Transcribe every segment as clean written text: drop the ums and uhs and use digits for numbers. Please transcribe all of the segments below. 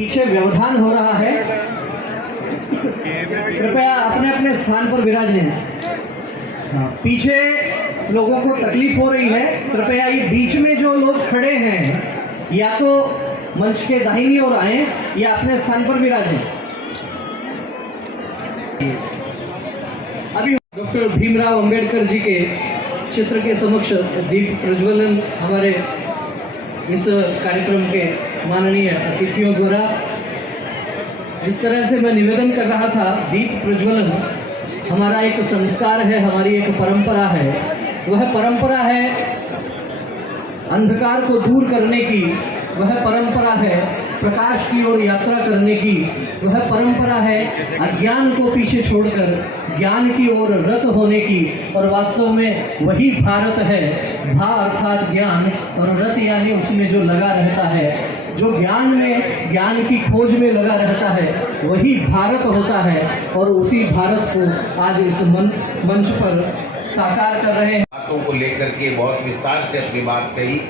पीछे व्यवधान हो रहा है, कृपया अपने अपने स्थान पर विराजें। पीछे लोगों को तकलीफ हो रही है, कृपया ये बीच में जो लोग खड़े हैं या तो मंच के दाहिनी ओर आए या अपने स्थान पर विराजें। अभी डॉक्टर भीमराव अंबेडकर जी के चित्र के समक्ष दीप प्रज्वलन हमारे इस कार्यक्रम के माननीय अतिथियों द्वारा जिस तरह से मैं निवेदन कर रहा था, दीप प्रज्वलन हमारा एक संस्कार है, हमारी एक परंपरा है। वह परंपरा है अंधकार को दूर करने की, वह परंपरा है प्रकाश की ओर यात्रा करने की, वह परंपरा है अज्ञान को पीछे छोड़कर ज्ञान की ओर रत होने की। और वास्तव में वही भारत है। भा अर्थात ज्ञान और रत यानी उसमें जो लगा रहता है, जो ज्ञान में, ज्ञान की खोज में लगा रहता है, वही भारत होता है। और उसी भारत को आज इस मंच पर साकार कर रहे हैं। बातों को लेकर के बहुत विस्तार से अपनी बात कही।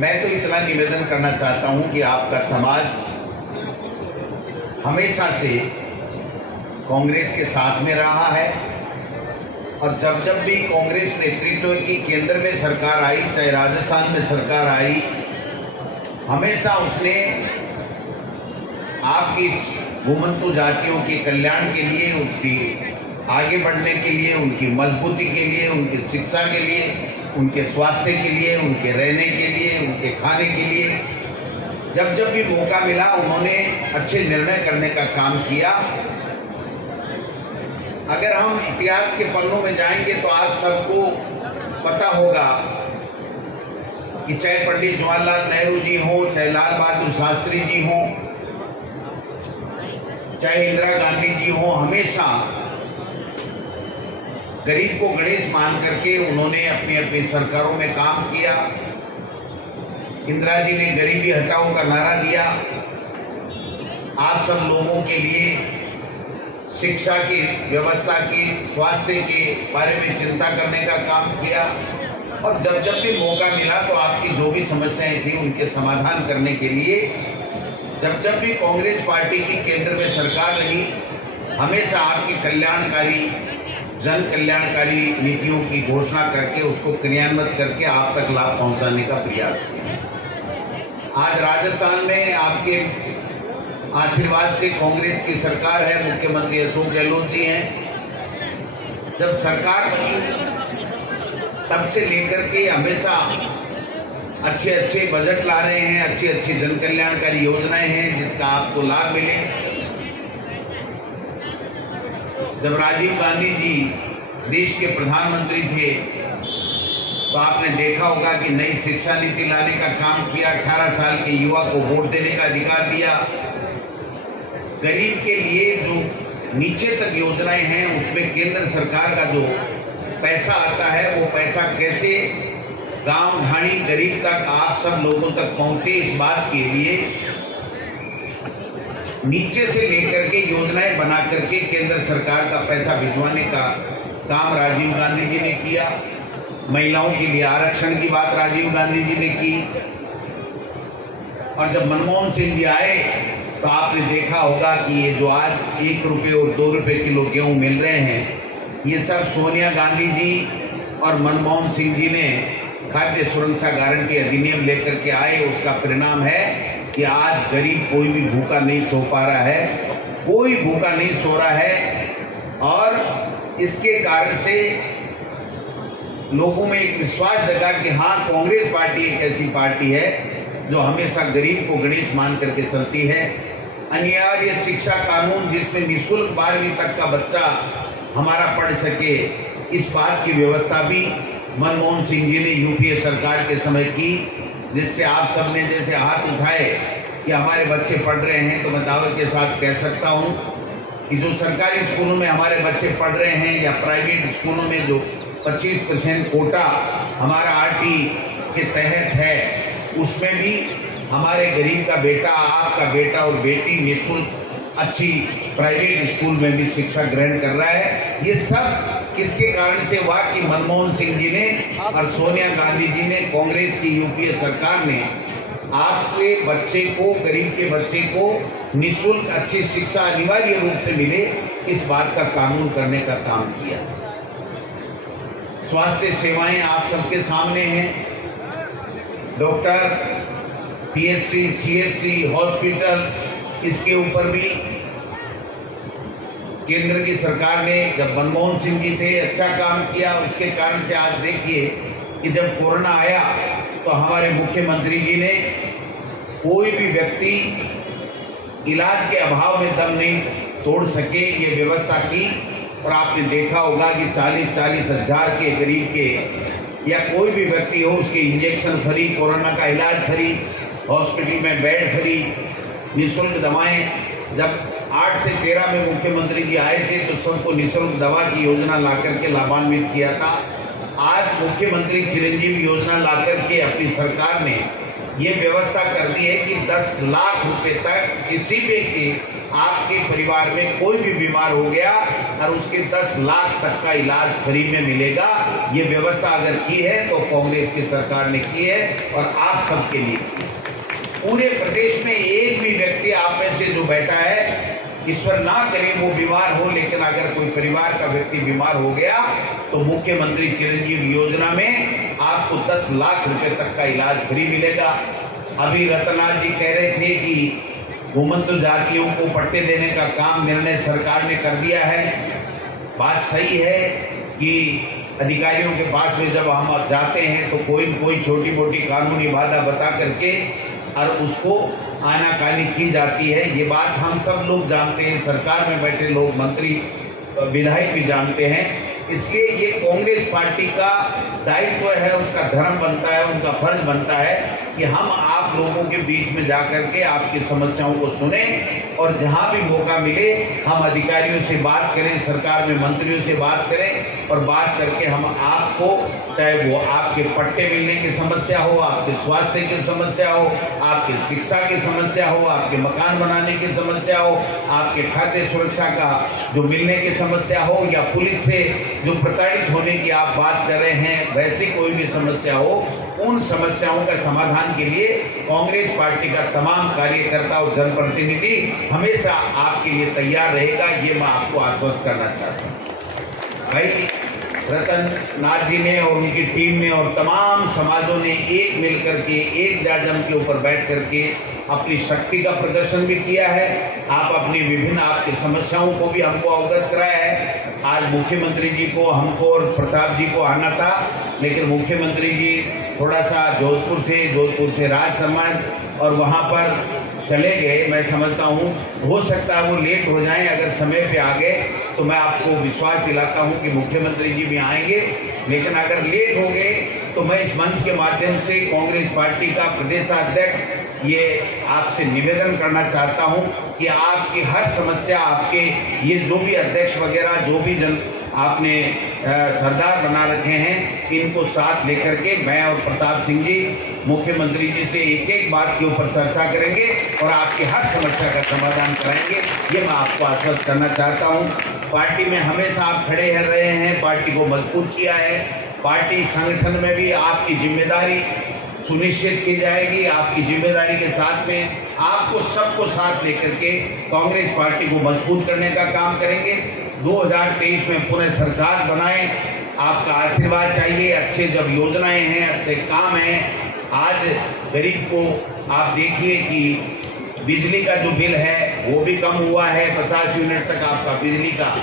मैं तो इतना निवेदन करना चाहता हूं कि आपका समाज हमेशा से कांग्रेस के साथ में रहा है और जब जब भी कांग्रेस नेतृत्व की केंद्र में सरकार आई, चाहे राजस्थान में सरकार आई, हमेशा उसने आपकी घुमंतु जातियों के कल्याण के लिए, उसकी आगे बढ़ने के लिए, उनकी मजबूती के लिए, उनकी शिक्षा के लिए, उनके स्वास्थ्य के लिए, उनके रहने के लिए, उनके खाने के लिए जब जब भी मौका मिला उन्होंने अच्छे निर्णय करने का काम किया। अगर हम इतिहास के पन्नों में जाएंगे तो आप सबको पता होगा कि चाहे पंडित जवाहरलाल नेहरू जी हों, चाहे लाल बहादुर शास्त्री जी हों, चाहे इंदिरा गांधी जी हों, हमेशा गरीब को गणेश मान करके उन्होंने अपनी अपनी सरकारों में काम किया। इंदिरा जी ने गरीबी हटाओ का नारा दिया, आप सब लोगों के लिए शिक्षा की व्यवस्था की, स्वास्थ्य के बारे में चिंता करने का काम किया। और जब जब भी मौका मिला तो आपकी जो भी समस्याएं थी उनके समाधान करने के लिए जब जब भी कांग्रेस पार्टी की केंद्र में सरकार रही, हमेशा आपकी कल्याणकारी, जन कल्याणकारी नीतियों की घोषणा करके उसको क्रियान्वित करके आप तक लाभ पहुंचाने का प्रयास किया। आज राजस्थान में आपके आशीर्वाद से कांग्रेस की सरकार है, मुख्यमंत्री अशोक गहलोत जी हैं। जब सरकार बनी तब से लेकर के हमेशा अच्छे अच्छे बजट ला रहे हैं, अच्छी अच्छी जन कल्याणकारी योजनाएं हैं जिसका आपको लाभ मिले। जब राजीव गांधी जी देश के प्रधानमंत्री थे तो आपने देखा होगा कि नई शिक्षा नीति लाने का काम किया, 18 साल के युवा को वोट देने का अधिकार दिया। गरीब के लिए जो नीचे तक योजनाएं हैं उसमें केंद्र सरकार का जो पैसा आता है वो पैसा कैसे गांव ढाणी गरीब तक, आप सब लोगों तक पहुंचे, इस बात के लिए नीचे से लेकर के योजनाएं बना करके केंद्र सरकार का पैसा भिजवाने का काम राजीव गांधी जी ने किया। महिलाओं के लिए आरक्षण की बात राजीव गांधी जी ने की। और जब मनमोहन सिंह जी आए तो आपने देखा होगा कि ये जो आज 1 रुपये और 2 रुपये किलो गेहूं मिल रहे हैं, ये सब सोनिया गांधी जी और मनमोहन सिंह जी ने खाद्य सुरक्षा गारंटी अधिनियम लेकर के आए। उसका परिणाम है कि आज गरीब कोई भी भूखा नहीं सो पा रहा है, कोई भूखा नहीं सो रहा है। और इसके कारण से लोगों में एक विश्वास जगा कि हाँ, कांग्रेस पार्टी एक ऐसी पार्टी है जो हमेशा गरीब को गणेश मान करके चलती है। अनिवार्य शिक्षा कानून जिसमें निःशुल्क 12वीं तक का बच्चा हमारा पढ़ सके, इस बात की व्यवस्था भी मनमोहन सिंह जी ने यूपीए सरकार के समय की, जिससे आप सबने जैसे हाथ उठाए कि हमारे बच्चे पढ़ रहे हैं, तो मैं दावे के साथ कह सकता हूं कि जो सरकारी स्कूलों में हमारे बच्चे पढ़ रहे हैं या प्राइवेट स्कूलों में जो 25% कोटा हमारा आरटी के तहत है, उसमें भी हमारे गरीब का बेटा, आपका बेटा और बेटी निःशुल्क अच्छी प्राइवेट स्कूल में भी शिक्षा ग्रहण कर रहा है। ये सब किसके कारण से हुआ कि मनमोहन सिंह जी ने और सोनिया गांधी जी ने, कांग्रेस की यूपीए सरकार ने आपके बच्चे को, गरीब के बच्चे को निःशुल्क अच्छी शिक्षा अनिवार्य रूप से मिले, इस बात का कानून करने का काम किया। स्वास्थ्य सेवाएं आप सबके सामने हैं। डॉक्टर, पीएचसी, सीएचसी, हॉस्पिटल, इसके ऊपर भी केंद्र की सरकार ने, जब मनमोहन सिंह जी थे, अच्छा काम किया। उसके कारण से आज देखिए कि जब कोरोना आया तो हमारे मुख्यमंत्री जी ने कोई भी व्यक्ति इलाज के अभाव में दम नहीं तोड़ सके, ये व्यवस्था की। और आपने देखा होगा कि 40-40 हज़ार के गरीब के या कोई भी व्यक्ति हो, उसके इंजेक्शन फ्री, कोरोना का इलाज फ्री, हॉस्पिटल में बेड फ्री, निःशुल्क दवाएं। जब 8 से 13 में मुख्यमंत्री जी आए थे तो सबको निःशुल्क दवा की योजना ला करके लाभान्वित किया था। आज मुख्यमंत्री चिरंजीवी योजना ला करके अपनी सरकार ने ये व्यवस्था कर दी है कि 10 लाख रुपए तक किसी भी के आपके परिवार में कोई भी बीमार हो गया और उसके 10 लाख तक का इलाज फ्री में मिलेगा। ये व्यवस्था अगर की है तो कांग्रेस की सरकार ने की है और आप सबके लिए। पूरे प्रदेश में एक भी व्यक्ति आप में से जो बैठा है, ईश्वर ना करे वो बीमार हो, लेकिन अगर कोई परिवार का व्यक्ति बीमार हो गया तो मुख्यमंत्री चिरंजीवी योजना में आपको 10 लाख रुपए तक का इलाज फ्री मिलेगा। अभी रतनलाल जी कह रहे थे कि घुमंतु जातियों को पट्टे देने का काम निर्णय सरकार ने कर दिया है। बात सही है कि अधिकारियों के पास में जब हम जाते हैं तो कोई छोटी मोटी कानूनी बाधा बता करके और उसको आनाकानी की जाती है। ये बात हम सब लोग जानते हैं, सरकार में बैठे लोग, मंत्री, विधायक भी जानते हैं। इसलिए ये कांग्रेस पार्टी का दायित्व है, उसका धर्म बनता है, उनका फर्ज बनता है कि हम आप लोगों के बीच में जाकर के आपकी समस्याओं को सुने और जहां भी मौका मिले हम अधिकारियों से बात करें, सरकार में मंत्रियों से बात करें और बात करके हम आपको, चाहे वो आपके पट्टे मिलने की समस्या हो, आपके स्वास्थ्य की समस्या हो, आपकी शिक्षा की समस्या हो, आपके मकान बनाने की समस्या हो, आपके खाद्य सुरक्षा का जो मिलने की समस्या हो, या पुलिस से जो प्रताड़ित होने की आप बात कर रहे हैं, वैसी कोई भी समस्या हो, उन समस्याओं का समाधान के लिए कांग्रेस पार्टी का तमाम कार्यकर्ता और जनप्रतिनिधि हमेशा आपके लिए तैयार रहेगा। ये मैं आपको आश्वस्त करना चाहता हूँ। भाई रतन नाथ जी ने और उनकी टीम ने और तमाम समाजों ने एक मिलकर के, एक जाजम के ऊपर बैठ करके अपनी शक्ति का प्रदर्शन भी किया है। आप अपनी विभिन्न आपकी समस्याओं को भी हमको अवगत कराया है। आज मुख्यमंत्री जी को, हमको और प्रताप जी को आना था, लेकिन मुख्यमंत्री जी थोड़ा सा जोधपुर थे, जोधपुर से राजसमंद और वहाँ पर चले गए। मैं समझता हूँ हो सकता है वो लेट हो जाएं, अगर समय पे आ गए तो मैं आपको विश्वास दिलाता हूँ कि मुख्यमंत्री जी भी आएंगे। लेकिन अगर लेट हो गए तो मैं इस मंच के माध्यम से कांग्रेस पार्टी का प्रदेशाध्यक्ष ये आपसे निवेदन करना चाहता हूं कि आपकी हर समस्या, आपके ये जो भी अध्यक्ष वगैरह जो भी जन आपने सरदार बना रखे हैं, इनको साथ लेकर के मैं और प्रताप सिंह जी मुख्यमंत्री जी से एक एक बात के ऊपर चर्चा करेंगे और आपकी हर समस्या का समाधान कराएंगे। ये मैं आपको आश्वस्त करना चाहता हूँ। पार्टी में हमेशा आप खड़े रहे हैं, पार्टी को मजबूत किया है। पार्टी संगठन में भी आपकी जिम्मेदारी सुनिश्चित की जाएगी। आपकी जिम्मेदारी के साथ में आपको सबको साथ लेकर के कांग्रेस पार्टी को मजबूत करने का काम करेंगे। 2023 में पुनः सरकार बनाएं, आपका आशीर्वाद चाहिए। अच्छे जब योजनाएं हैं, अच्छे काम हैं। आज गरीब को आप देखिए कि बिजली का जो बिल है वो भी कम हुआ है। 50 यूनिट तक आपका बिजली का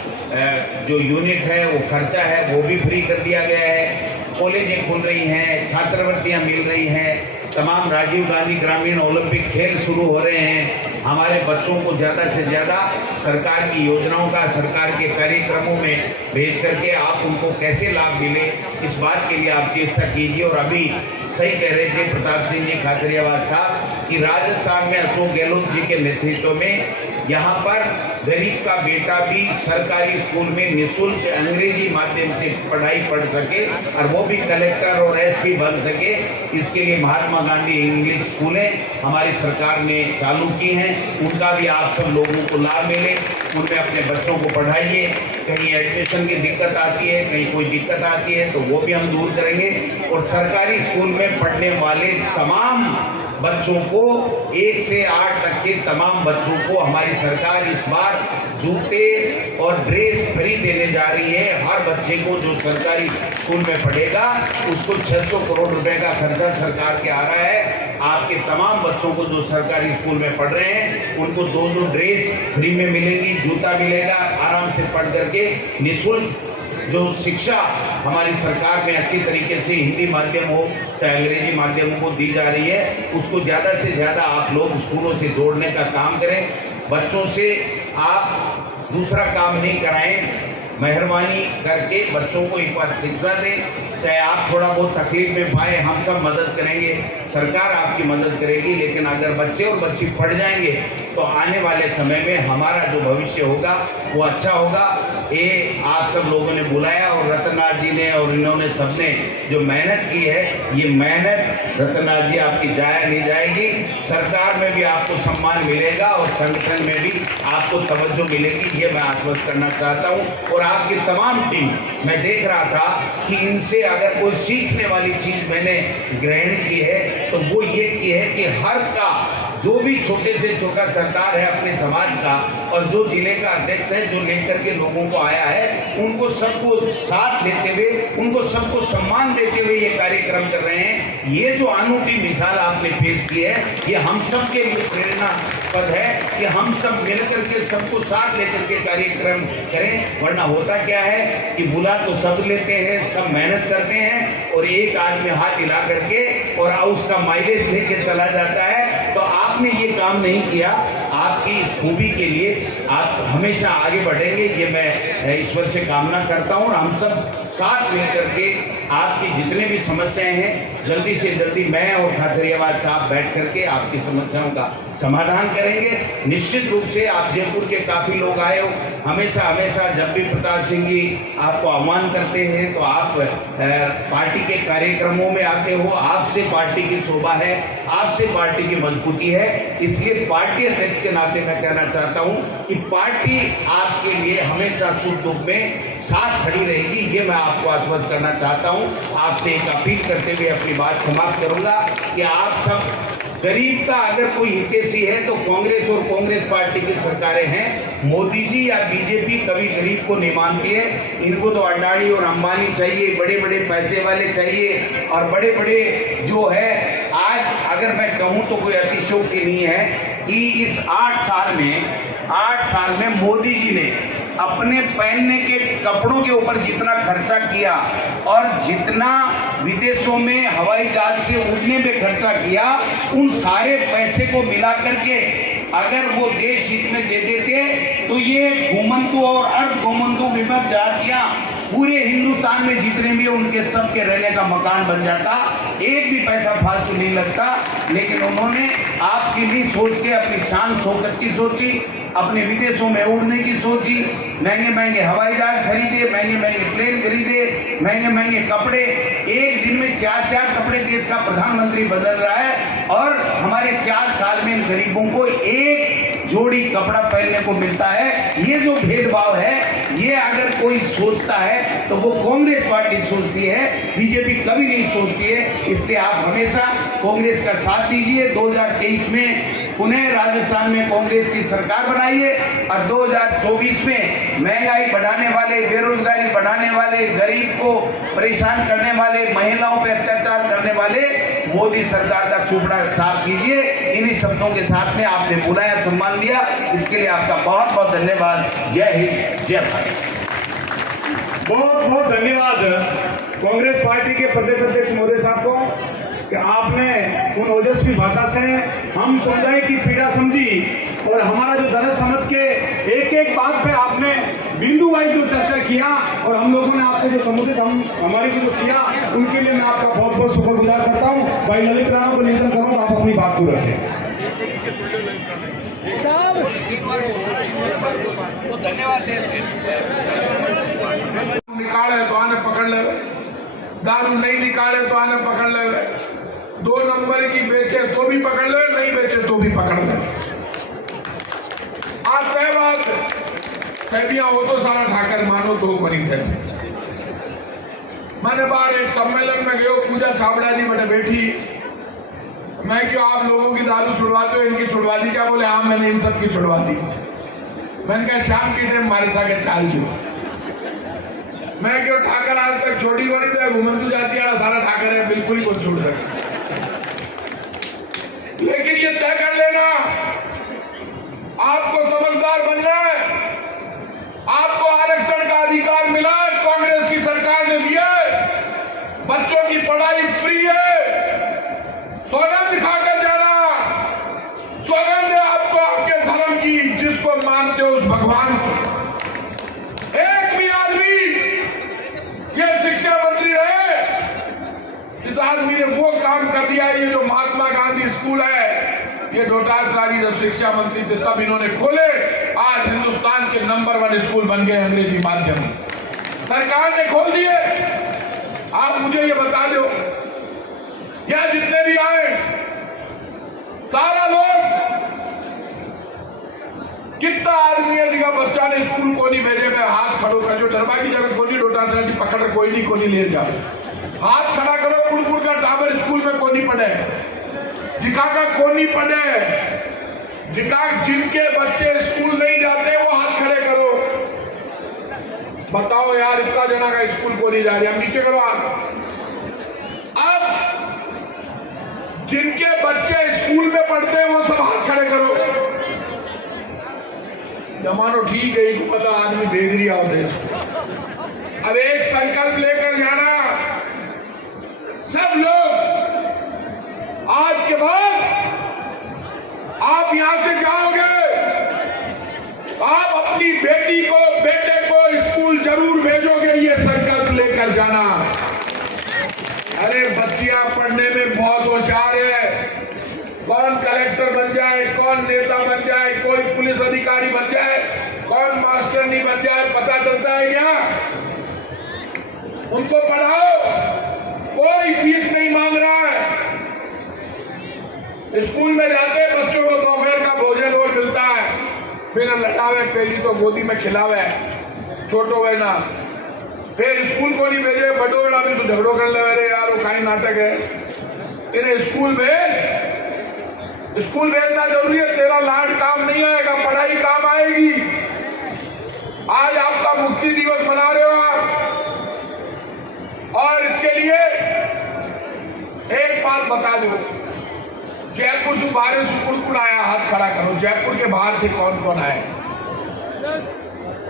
जो यूनिट है वो खर्चा है वो भी फ्री कर दिया गया है। कॉलेजें खुल रही हैं, छात्रवृत्तियां मिल रही हैं, तमाम राजीव गांधी ग्रामीण ओलंपिक खेल शुरू हो रहे हैं। हमारे बच्चों को ज़्यादा से ज़्यादा सरकार की योजनाओं का, सरकार के कार्यक्रमों में भेज करके आप उनको कैसे लाभ मिले, इस बात के लिए आप चेष्टा कीजिए। और अभी सही कह रहे थे प्रताप सिंह जी खाचरियावाद साहब कि राजस्थान में अशोक गहलोत जी के नेतृत्व में यहाँ पर गरीब का बेटा भी सरकारी स्कूल में निःशुल्क अंग्रेजी माध्यम से पढ़ाई पढ़ सके और वो भी कलेक्टर और एसपी बन सके। इसके लिए महात्मा गांधी इंग्लिश स्कूलें हमारी सरकार ने चालू की हैं। उनका भी आप सब लोगों को लाभ मिले, उनमें अपने बच्चों को पढ़ाइए। कहीं एडमिशन की दिक्कत आती है, कहीं कोई दिक्कत आती है तो वो भी हम दूर करेंगे। और सरकारी स्कूल में पढ़ने वाले तमाम बच्चों को 1 से 8 तक के तमाम बच्चों को हमारी सरकार इस बार जूते और ड्रेस फ्री देने जा रही है। हर बच्चे को जो सरकारी स्कूल में पढ़ेगा उसको 600 करोड़ रुपए का खर्चा सरकार के आ रहा है। आपके तमाम बच्चों को जो सरकारी स्कूल में पढ़ रहे हैं उनको 2 ड्रेस फ्री में मिलेगी, जूता मिलेगा, आराम से पढ़ करके निःशुल्क जो शिक्षा हमारी सरकार में अच्छी तरीके से हिंदी माध्यम हो चाहे अंग्रेजी माध्यमों को दी जा रही है, उसको ज़्यादा से ज़्यादा आप लोग स्कूलों से जोड़ने का काम करें। बच्चों से आप दूसरा काम नहीं कराएं, मेहरबानी करके बच्चों को एक बार शिक्षा दें। चाहे आप थोड़ा बहुत तकलीफ में पाए, हम सब मदद करेंगे, सरकार आपकी मदद करेगी, लेकिन अगर बच्चे और बच्ची पढ़ जाएंगे तो आने वाले समय में हमारा जो भविष्य होगा वो अच्छा होगा। ये आप सब लोगों ने बुलाया और रतननाथ जी ने और इन्होंने सबने जो मेहनत की है, ये मेहनत रतननाथ जी आपकी जाया नहीं जाएगी। सरकार में भी आपको सम्मान मिलेगा और संगठन में भी आपको तवज्जो मिलेगी, ये मैं आश्वस्त करना चाहता हूँ। और आपकी तमाम टीम, मैं देख रहा था कि इनसे अगर कोई सीखने वाली चीज मैंने ग्रहण की है तो वो ये की है कि हर का जो भी छोटे से छोटा सरकार है अपने समाज का और जो जिले का अध्यक्ष है जो लेकर के लोगों को आया है, उनको सबको साथ लेते हुए, उनको सबको सम्मान देते हुए ये कार्यक्रम कर रहे हैं। ये जो अनूठी मिसाल आपने पेश की है, ये हम सब के लिए प्रेरणा पद है कि हम सब मिलकर के सबको साथ लेकर के कार्यक्रम करें। वरना होता क्या है कि बुला तो सब लेते हैं, सब मेहनत करते हैं और एक आदमी हाथ हिला करके और उसका माइलेज लेके चला जाता है। तो आपने ये काम नहीं किया। आपकी इस खूबी के लिए आप हमेशा आगे बढ़ेंगे, ये मैं ईश्वर से कामना करता हूँ। और हम सब साथ मिलकर के आपकी जितने भी समस्याएं हैं जल्दी से जल्दी मैं और खाचरियावास साहब बैठ करके आपकी समस्याओं का समाधान करेंगे। निश्चित रूप से आप जयपुर के काफ़ी लोग आए हो, हमेशा जब भी प्रताप सिंह जी आपको आह्वान करते हैं तो आप पार्टी के कार्यक्रमों में आते हो। आपसे पार्टी की शोभा है, आपसे पार्टी की मजबूती है। इसलिए पार्टी अध्यक्ष के नाते मैं कहना चाहता हूं कि पार्टी आपके लिए हमेशा सुख दुख में साथ खड़ी रहेगी, ये मैं आपको आश्वस्त करना चाहता हूं। आपसे एक अपील करते हुए अपनी बात समाप्त करूंगा कि आप सब गरीब का अगर कोई हितैषी है तो कांग्रेस और कांग्रेस पार्टी की सरकारें हैं। मोदी जी या बीजेपी कभी गरीब को नहीं मानती है। इनको तो अडानी और अंबानी चाहिए, बड़े बड़े पैसे वाले चाहिए और बड़े बड़े जो है। आज अगर मैं कहूं तो कोई अतिशयोक्ति नहीं है कि इस 8 साल में मोदी जी ने अपने पहनने के कपड़ों के ऊपर जितना खर्चा किया और जितना विदेशों में हवाई जहाज से उड़ने में खर्चा किया, उन सारे पैसे को मिला करके अगर वो देश हित में दे देते तो ये घुमंतु और अर्ध घुमंतु विभक्त जातियां पूरे हिंदुस्तान में जितने भी उनके सबके रहने का मकान बन जाता, एक भी पैसा फालतू नहीं लगता। लेकिन उन्होंने आपकी भी सोच के अपनी शान शौकत की सोची, अपने विदेशों में उड़ने की सोची, महंगे महंगे हवाई जहाज खरीदे, महंगे महंगे प्लेन खरीदे, महंगे महंगे कपड़े। एक दिन में 4 कपड़े देश का प्रधानमंत्री बदल रहा है और हमारे 4 साल में इन गरीबों को एक जोड़ी कपड़ा पहनने को मिलता है। ये जो भेदभाव है, ये अगर कोई सोचता है तो वो कांग्रेस पार्टी सोचती है, बीजेपी कभी नहीं सोचती है। इसलिए आप हमेशा कांग्रेस का साथ दीजिए। 2023 में पुनः राजस्थान में कांग्रेस की सरकार बनाइए और 2024 में महंगाई बढ़ाने वाले, बेरोजगारी बढ़ाने वाले, गरीब को परेशान करने वाले, महिलाओं पर अत्याचार करने वाले मोदी सरकार का सुपड़ा साफ कीजिए। इन्हीं शब्दों के साथ में आपने बुलाया, सम्मान दिया, इसके लिए आपका बहुत बहुत धन्यवाद। जय हिंद, जय भारत। बहुत बहुत धन्यवाद कांग्रेस पार्टी के प्रदेश अध्यक्ष महोदय साहब को कि आपने उन ओजस्वी भाषा से हम समुदाय की पीड़ा समझी और हमारा जो दर्द समझ के एक एक बात पे आपने बिंदु वाइज जो चर्चा किया और हम लोगों ने आपको जो संबोधित हमारे को जो किया, उनके लिए मैं आपका बहुत बहुत शुक्रगुजार करता हूँ। भाई ललित राणा को निवेदन करूँगा आप अपनी बात को रखें। निकाले तो आने पकड़ ले, दारू नहीं निकाले तो आने पकड़ ले, 2 नंबर की बेचे तो भी पकड़ ले, नहीं बेचे तो भी पकड़ ले। आज तय बात तैबियां हो तो सारा ठाकर मानो तो बनी थे। मैंने बार एक सम्मेलन में गयो, पूजा छाबड़ा जी बटे बैठी, मैं क्यों आप लोगों की दारू छुड़वाते हो, इनकी छुड़वा दी क्या? बोले हाँ मैंने इन सब की छुड़वा दी। मैंने कहा शाम के टाइम मारे था के चाल दो। मैं क्यों ठाकर आज तक छोटी बड़ी तो घूमंतु जाती है सारा ठाकर है, बिल्कुल ही कुछ छोड़ दे। लेकिन ये तय कर लेना, आपको समझदार बनना है। आपको आरक्षण का अधिकार मिला, कांग्रेस की सरकार ने दिया। बच्चों की पढ़ाई फ्री है। सौगंध दिखाकर जाना, सौगंध है आपको आपके धर्म की, जिसको मानते हो उस भगवान को। एक भी आदमी ये शिक्षा मंत्री रहे, इस आदमी ने वो काम कर दिया। ये जो महात्मा गांधी स्कूल है, ये डोटासरा जी जब शिक्षा मंत्री थे तब इन्होंने खोले। आज हिंदुस्तान के नंबर 1 स्कूल बन गए अंग्रेजी माध्यम। सरकार ने खोल दिए। आप मुझे ये बता दो, यहां जितने भी आए सारा लोग, कितना आदमी है जिसका बच्चा ने स्कूल को नहीं भेजे? मैं हाथ खड़ो कर, जो डरबा की जगह कोनी डोटासरा जी पकड़ कर कोई नहीं ले जाओ। हाथ खड़ा करो, कुड़कुड़ का टावर स्कूल में कोनी पढ़े, जिका का कोनी पढ़े, जिनके बच्चे स्कूल नहीं जाते वो हाथ खड़े करो। बताओ यार, इतना जना का स्कूल को नहीं जा रही, हम नीचे करो हाथ। अब जिनके बच्चे स्कूल में पढ़ते हैं वो सब हाथ खड़े करो। जमानो ठीक है, इनको पता आदमी बेगरिया होते हैं। अब एक संकल्प लेकर जाना, सब लोग आज के बाद आप यहां से जाओगे, आप अपनी बेटी को बेटे को स्कूल जरूर भेजोगे, ये संकल्प लेकर जाना। अरे बच्चियां पढ़ने में बहुत होशियार है, कौन कलेक्टर बन जाए, कौन नेता बन जाए, कोई पुलिस अधिकारी बन जाए, कौन मास्टर नहीं बन जाए, पता चलता है क्या? उनको पढ़ाओ, कोई फीस नहीं मांग रहा है। स्कूल में जाते बच्चों को दोपहर का भोजन और मिलता है, फिर लटावे, पहली तो गोदी में खिलावे, छोटो है ना, फिर स्कूल को नहीं भेजे, बटोरा भी तो झगड़ो कर ले। अरे यार वो खाई नाटक है, इन्हें स्कूल भेजना जरूरी है। तेरा लाड काम नहीं आएगा, पढ़ाई काम आएगी। आज आपका मुक्ति दिवस मना रहे हो आप, और इसके लिए एक बात बता दो, जयपुर से बाहर से कौन आया? हाथ खड़ा करो। जयपुर के बाहर से कौन कौन आया?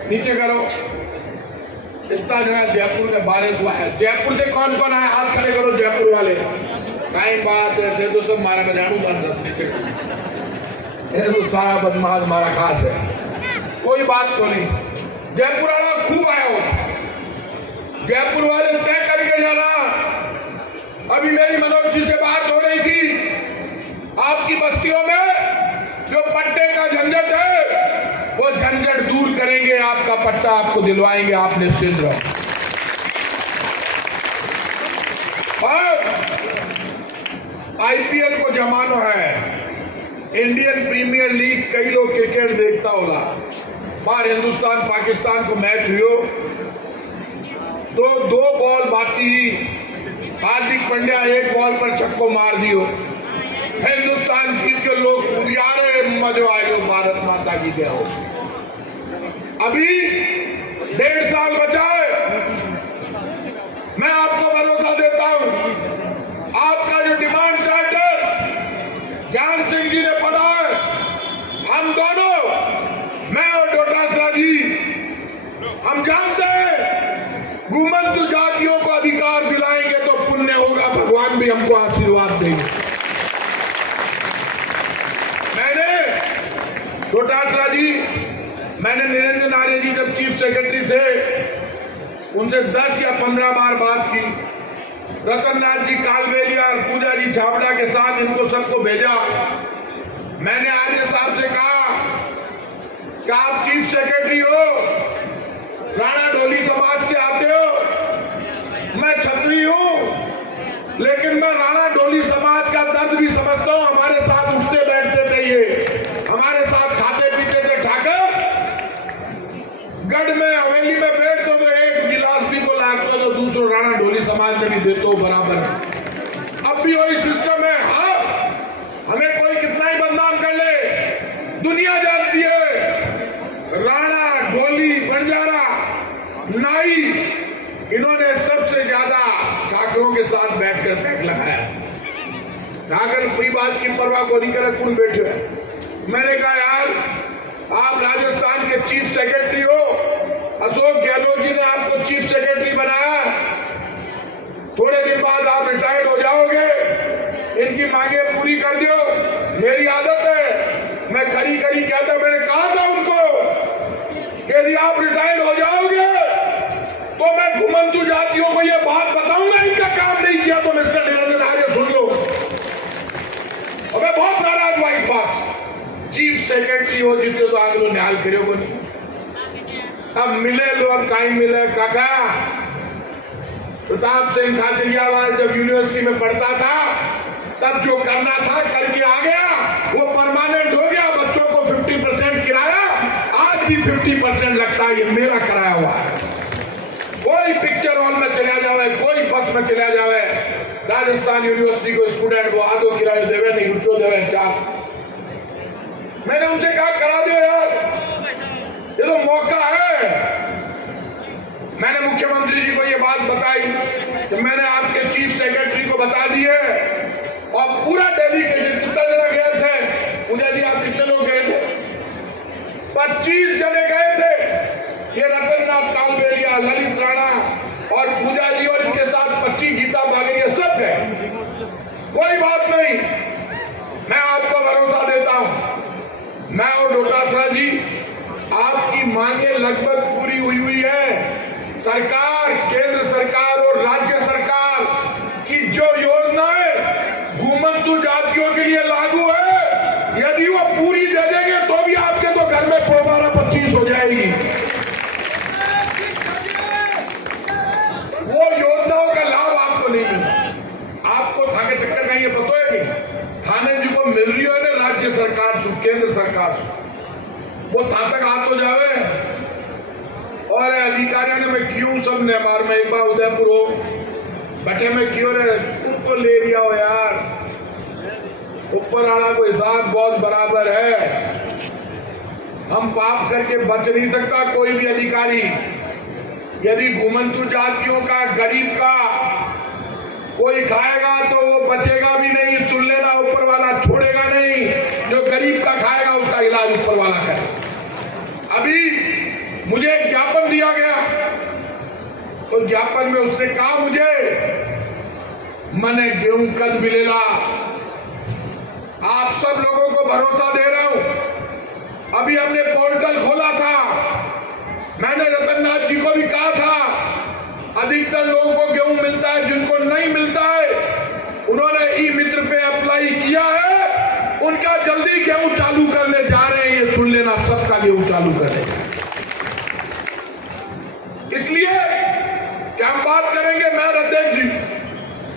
नीचे करो। इतना जना जयपुर में बारिश हुआ है। जयपुर से कौन कौन आया? हाथ खड़े करो। जयपुर वाले कई बात है तो सब मारा में जानू बात तो सारा बदमाश मारा खास है, कोई बात तो नहीं। जयपुर वाला खूब आया हो, जयपुर वाले तय करके जाना। अभी मेरी मनोज जी से बात हो रही थी, आपकी बस्तियों में जो पट्टे का झंझट है वो झंझट दूर करेंगे, आपका पट्टा आपको दिलवाएंगे, आप निश्चिंत रहो। और आईपीएल को जमाना है, इंडियन प्रीमियर लीग, कई लोग क्रिकेट देखता होगा। बाहर हिंदुस्तान पाकिस्तान को मैच हुई तो 2 बॉल बाकी, हार्दिक पांड्या 1 बॉल पर छक्को मार दियो, हिंदुस्तान जीत के लोग कूदिया रहे, मजो आयो, भारत माता की जय हो। अभी 1.5 साल बचा है, मैं आपको भरोसा देता हूं, आपका जो डिमांड चार्टर ज्ञान सिंह जी ने पढ़ा है, हम दोनों, मैं और डोटासरा जी, हम जानते हैं घुमंतु जातियों को अधिकार दिलाएंगे तो पुण्य होगा, भगवान भी हमको आशीर्वाद देंगे। डोटासरा जी, मैंने निरंजन आर्य जी जब चीफ सेक्रेटरी थे उनसे 10 या 15 बार बात की। रतन नाथ जी कालबेलिया और पूजा जी छाबड़ा के साथ इनको सबको भेजा। मैंने आर्य साहब से कहा कि आप चीफ सेक्रेटरी हो, राणा ढोली समाज से आते हो, मैं छत्री हूं, लेकिन मैं राणा ढोली समाज का दर्द भी समझता हूं। हमारे साथ उठते बैठते थे, ये हमारे साथ खाते पीते थे ठाकर, गढ़ में हवेली में बैठते तो एक गिलास भी को लागते तो दूसरों राणा ढोली समाज में भी देते हो बराबर। अब भी वही सिस्टम है। हाँ, दुनिया जानती है। राणा, ढोली, बंजारा, नाई, इन्होंने सबसे ज्यादा ठाकरों के साथ बैठकर पैक लगाया। ठाकर कोई बात की परवाह को नहीं करे, कौन बैठे हैं। मैंने कहा यार, आप राजस्थान के चीफ सेक्रेटरी हो, अशोक गहलोत जी ने आपको चीफ सेक्रेटरी बनाया, थोड़े दिन बाद आप रिटायर हो जाओगे, इनकी मांगे पूरी कर दो। मेरी आदत है, मैं खरी खरी कहता, मैंने कहा था उनको कि यदि आप रिटायर हो जाओगे तो मैं घुमंतु जातियों को यह बात बताऊंगा, इनका काम नहीं किया तो मिस्टर निरंजन आगे सुन लो। और मैं बहुत नाराज हुआ इस बात से। चीफ सेक्रेटरी हो जितने तो आगे न्याय करे को नहीं, अब मिले लो, अब काई मिले। काका प्रताप सिंह खाचरियावाल जब यूनिवर्सिटी में पढ़ता था, तब जो करना था करके आ गया, वो परमानेंट हो गया। बच्चों को 50% किराया, आज भी 50% लगता है, ये मेरा कराया हुआ है। कोई पिक्चर हॉल में चला जावे, कोई बस में चला जावे, राजस्थान यूनिवर्सिटी को स्टूडेंट वो आधो किराया देवे नहीं, रुपयो देवे 4। मैंने उनसे कहा करा दो यार, ये तो मौका है। मैंने मुख्यमंत्री जी को ये बात बताई कि मैंने आपके चीफ सेक्रेटरी को बता दी है, और पूरा डेलीगेशन, कितना जना गए थे पूजा जी, आप कितने लोग गए थे? 25 जने गए थे। ये रतननाथ कालबेलिया, ललित राणा और पूजा जी और इनके साथ 25 गीता बागेरिया सब गए। कोई बात नहीं, मैं आपको भरोसा देता हूं, मैं और डोटासरा जी, आपकी मांगे लगभग पूरी हुई है। सरकार, केंद्र सरकार और राज्य सरकार की जो योजनाएं घुमंतु जातियों के लिए लागू है, यदि वो पूरी दे देंगे तो भी आपके तो घर में 12-25 हो जाएगी। वो योजनाओं का लाभ आपको नहीं मिला। आपको थाके चक्कर नहीं, ये पता है नहीं, थाने जी को मिल रही है ना राज्य सरकार से, केंद्र सरकार से, वो था तक हाथ हो जावे। और अधिकारियों ने मैं क्यों सब ने मार में एक बार उदयपुर हो बैठे में क्यों रे, तुमको ले लिया हो यार, ऊपर वाला को हिसाब बहुत बराबर है। हम पाप करके बच नहीं सकता कोई भी अधिकारी। यदि घुमंतु जातियों का, गरीब का कोई खाएगा तो वो बचेगा भी नहीं, सुन लेना, ऊपर वाला छोड़ेगा नहीं। जो गरीब का खाएगा उसका इलाज ऊपर वाला करे। अभी मुझे एक ज्ञापन दिया गया, तो ज्ञापन में उसने कहा मुझे, मैंने गेहूं कद मिलेला। आप सब लोगों को भरोसा दे रहा हूं, अभी हमने पोर्टल खोला था, मैंने रतननाथ जी को भी कहा था, अधिकतर लोगों को गेहूं मिलता है, जिनको नहीं मिलता है उन्होंने ई मित्र पे अप्लाई किया है, उनका जल्दी गेहूं चालू करने जा रहे हैं, ये सुन लेना, सबका गेहूं चालू करें। इसलिए क्या हम बात करेंगे मैं अध्यक्ष जी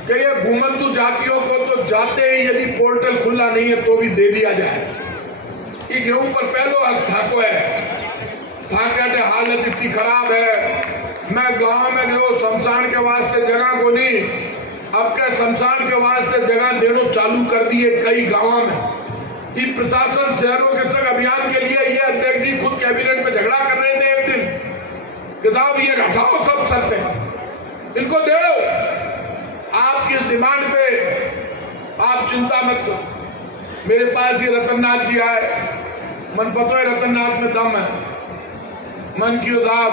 कि ये घुमंतु जातियों को तो जाते ही यदि पोर्टल खुला नहीं है तो भी दे दिया जाए। ये गेहूं पर पहलो हक ठाको है, ठाके हालत इतनी खराब है। मैं गांव में गयो, शमशान के वास्ते जगह को नहीं, अब के शमशान के वास्ते जगह देना चालू कर दिए कई गांवों में। ये प्रशासन शहरों के संग अभियान के लिए ये अध्यक्ष जी खुद कैबिनेट में झगड़ा कर रहे थे एक दिन कि साहब ये हटाओ सब शर्तें, इनको दे दो। आपकी इस डिमांड पे आप चिंता मत करो। मेरे पास ये रतननाथ जी आए, मन पतो है रतननाथ में दम है, मन की साहब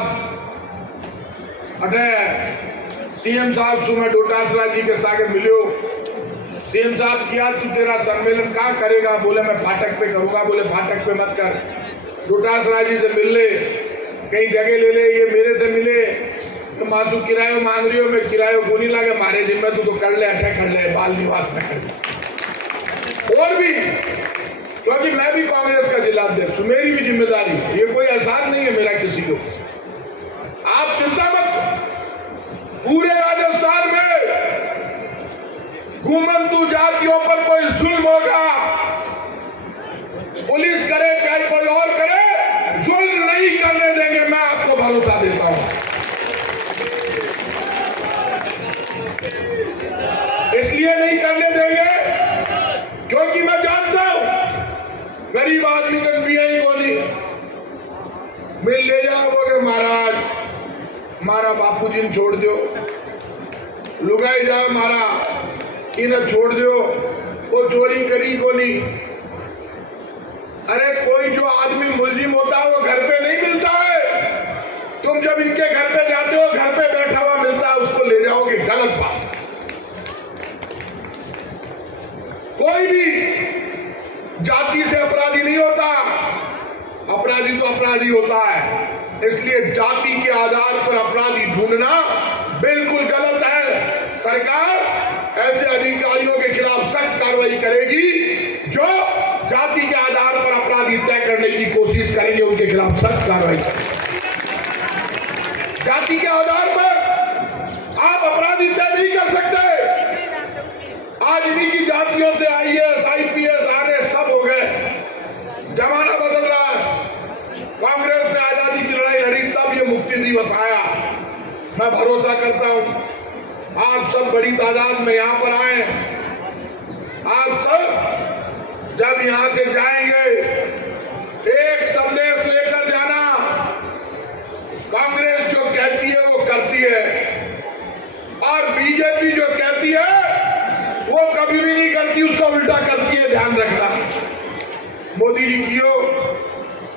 अटे सीएम साहब सु मैं डोटासरा जी के साथ मिलियो। सीएम साहब किया तू तेरा सम्मेलन कहाँ करेगा? बोले मैं फाटक पे करूंगा। बोले फाटक पे मत कर, डोटासरा जी से मिल ले, कहीं जगह ले ले, ये मेरे से मिले तो मातू किरायो मांग रही हो, मैं किरायो को नहीं लागे मारे जिम्मे, तू तो कर ले, अठे कर ले, बाल निवास में कर ले। और भी क्योंकि मैं भी कांग्रेस का जिलाध्यक्ष, मेरी भी जिम्मेदारी है, ये कोई एहसान नहीं है मेरा किसी को। आप चिंता मत, पूरे राजस्थान में घुमंतु जातियों पर कोई जुल्म होगा, पुलिस करे चाहे कोई और करे, जुल्म नहीं करने देंगे, मैं आपको भरोसा देता हूं। इसलिए नहीं करने देंगे क्योंकि मैं जानता हूं गरीब गरीब आदमी का पिया ही कोनी मिल ले जाओ बोले महाराज मारा बापूजी ने छोड़ दो लुगाई जाओ मारा इन्हें छोड़ दो वो चोरी करी कोनी। अरे कोई जो आदमी मुलजिम होता है वो घर पे नहीं मिलता है। तुम जब इनके घर पे जाते हो घर पे बैठा हुआ मिलता है उसको ले जाओगे, गलत बात। कोई भी जाति से अपराधी नहीं होता, अपराधी तो अपराधी होता है। इसलिए जाति के आधार पर अपराधी ढूंढना बिल्कुल गलत है। सरकार ऐसे अधिकारियों के खिलाफ सख्त कार्रवाई करेगी जो जाति के आधार पर अपराधी तय करने की कोशिश करेंगे, उनके खिलाफ सख्त कार्रवाई करेंगे। जाति के आधार पर आप अपराधी तय नहीं कर सकते। आज इन्हीं की जातियों से IAS, IPS, RS सब हो गए। जमाना बदल रहा है। कांग्रेस ने आजादी की लड़ाई लड़ी तब ये मुक्ति दिवस आया। मैं भरोसा करता हूं आप सब बड़ी तादाद में यहां पर आए। आप सब जब यहां से जाएंगे एक संदेश लेकर जाना। कांग्रेस जो कहती है वो करती है और बीजेपी जो कहती है वो कभी भी नहीं करती, उसका उल्टा करती है, ध्यान रखना। मोदी जी कियो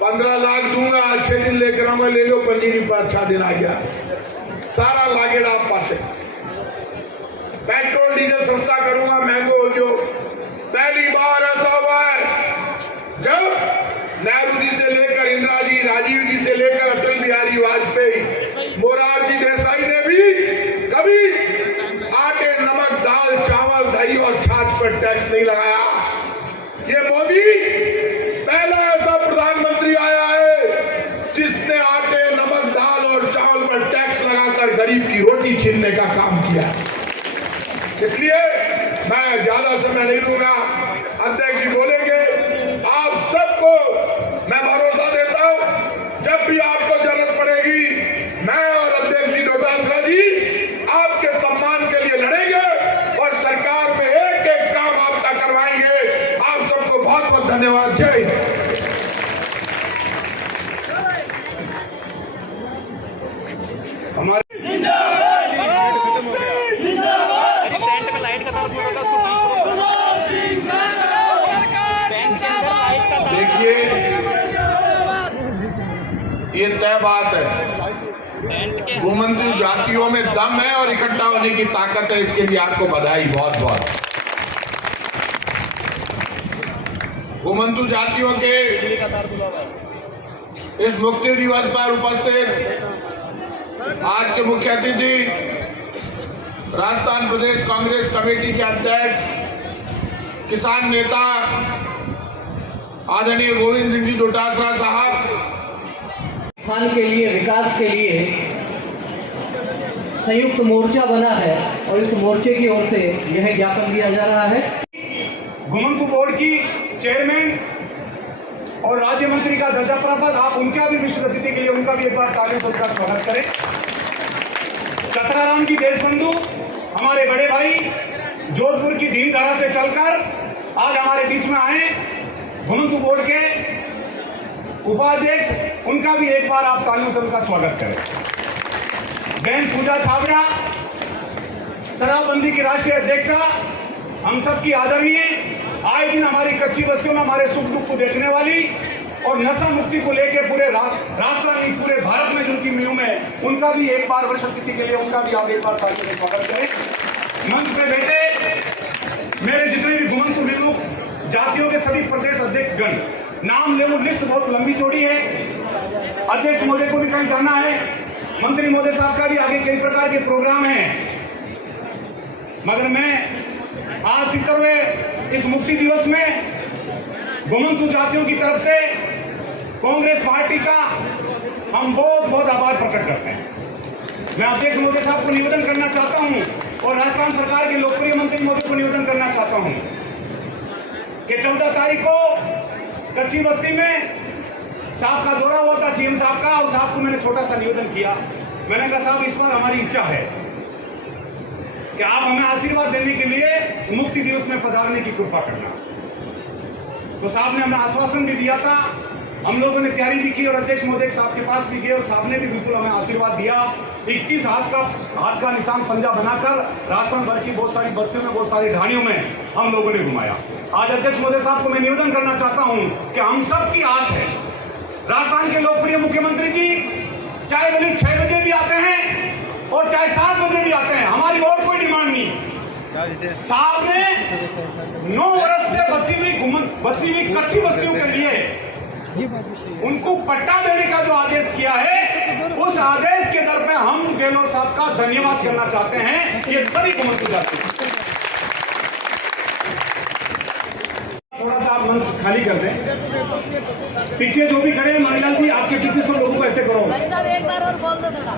15 लाख दूंगा, अच्छे दिन लेकर आऊंगा, ले लो पंजीरी पर, अच्छा दिन आ गया, सारा लागेड़ा आप पास। पेट्रोल डीजल सस्ता करूंगा, महंगो हो जो। पहली बार ऐसा हुआ है जब नेहरू जी से लेकर इंदिरा जी, राजीव जी से लेकर अटल बिहारी वाजपेयी, मोरारजी देसाई ने भी कभी आटे, नमक, दाल, चावल, दही और छाछ पर टैक्स नहीं लगाया। ये मोदी पहला ऐसा प्रधानमंत्री आया है जिसने आटे, नमक, दाल और चावल पर टैक्स लगाकर गरीब की रोटी छीनने का काम किया। इसलिए मैं ज्यादा समय नहीं लूंगा, अध्यक्ष जी बोलेंगे। आप सबको मैं भरोसा देता हूं जब भी आपको जरूरत पड़ेगी मैं और अध्यक्ष जी डोटासरा जी आपके सम्मान के लिए लड़ेंगे और सरकार में एक एक काम आपका करवाएंगे। आप सबको बहुत बहुत धन्यवाद। जय हिंद। देखिए ये तय बात है, घुमंतू जातियों में दम है और इकट्ठा होने की ताकत है। इसके लिए आपको बधाई बहुत बहुत। घुमंतू जातियों के इस मुक्ति दिवस पर उपस्थित आज के मुख्य अतिथि राजस्थान प्रदेश कांग्रेस कमेटी के अध्यक्ष, किसान नेता आदरणीय गोविंद सिंह जी डोटासरा साहब, उत्थान के लिए, विकास के लिए संयुक्त मोर्चा बना है और इस मोर्चे की ओर से यह ज्ञापन दिया जा रहा है। घुमंतू बोर्ड की चेयरमैन और राज्य मंत्री का दर्जा प्राप्त, आप उनका भी विशिष्ट अतिथि के लिए उनका भी एक बार तालियों से उनका स्वागत करें। चतराराम जी देशबंधु, हमारे बड़े भाई, जोधपुर की दीन धारा से चलकर आज हमारे बीच में आए, घुमंतू बोर्ड के उपाध्यक्ष, उनका भी एक बार आप तालियों से उनका स्वागत करें। बहन पूजा छाबड़ा, शराबबंदी की राष्ट्रीय अध्यक्षा, हम सबकी आदरणीय, आए दिन हमारी कच्ची बस्तियों में हमारे सुख दुख को देखने वाली और नशा मुक्ति को लेकर पूरे राजस्थान, पूरे भारत में जिनकी मुहिम है, उनका भी एक बार वर्ष अतिथि के लिए उनका भी आप एक बार तालियों से स्वागत करें। मंच पे बैठे मेरे जितने भी घुमंतू विमुख जातियों के सभी प्रदेश अध्यक्ष गण, नाम ले वो लिस्ट बहुत लंबी चौड़ी है। अध्यक्ष महोदय को भी कहीं जाना है, मंत्री महोदय साहब का भी आगे कई प्रकार के प्रोग्राम हैं, मगर मैं आज 70वें इस मुक्ति दिवस में घुमंतू जातियों की तरफ से कांग्रेस पार्टी का हम बहुत बहुत आभार प्रकट करते हैं। मैं अध्यक्ष महोदय साहब को निवेदन करना चाहता हूं और राजस्थान सरकार के लोकप्रिय मंत्री महोदय को निवेदन करना चाहता हूं कि 14 तारीख को कच्ची बस्ती में साहब का दौरा हुआ था, सीएम साहब का, और साहब को मैंने छोटा सा निवेदन किया। मैंने कहा साहब, इस बार हमारी इच्छा है कि आप हमें आशीर्वाद देने के लिए मुक्ति दिवस में पधारने की कृपा करना। तो साहब ने हमें आश्वासन भी दिया था, हम लोगों ने तैयारी भी की और अध्यक्ष महोदय साहब के पास भी गए और साहब ने भी बिल्कुल हमें आशीर्वाद दिया। 21 हाथ का निशान पंजा बनाकर राजस्थान भर की बहुत सारी बस्तियों में, बहुत सारी ढाणियों में हम लोगों ने घुमाया। आज अध्यक्ष महोदय साहब को मैं निवेदन करना चाहता हूं कि हम सब की आस है, राजस्थान के लोकप्रिय मुख्यमंत्री जी चाहे भले 6 बजे भी आते हैं और चाहे 7 बजे भी आते हैं, हमारी और कोई डिमांड नहीं। साहब ने 9 वर्ष से बसी हुई कच्ची बस्तियों के लिए उनको पट्टा देने का जो आदेश किया है, उस आदेश के दर पे हम गहलोत साहब का धन्यवाद करना चाहते हैं। ये सभी को मंजूर जाते हैं। थोड़ा सा आप मंच खाली कर दें। पीछे जो भी खड़े हैं मानीलाल जी, आपके पीछे सब लोगों को ऐसे करो। एक बार और बोल दो थोड़ा।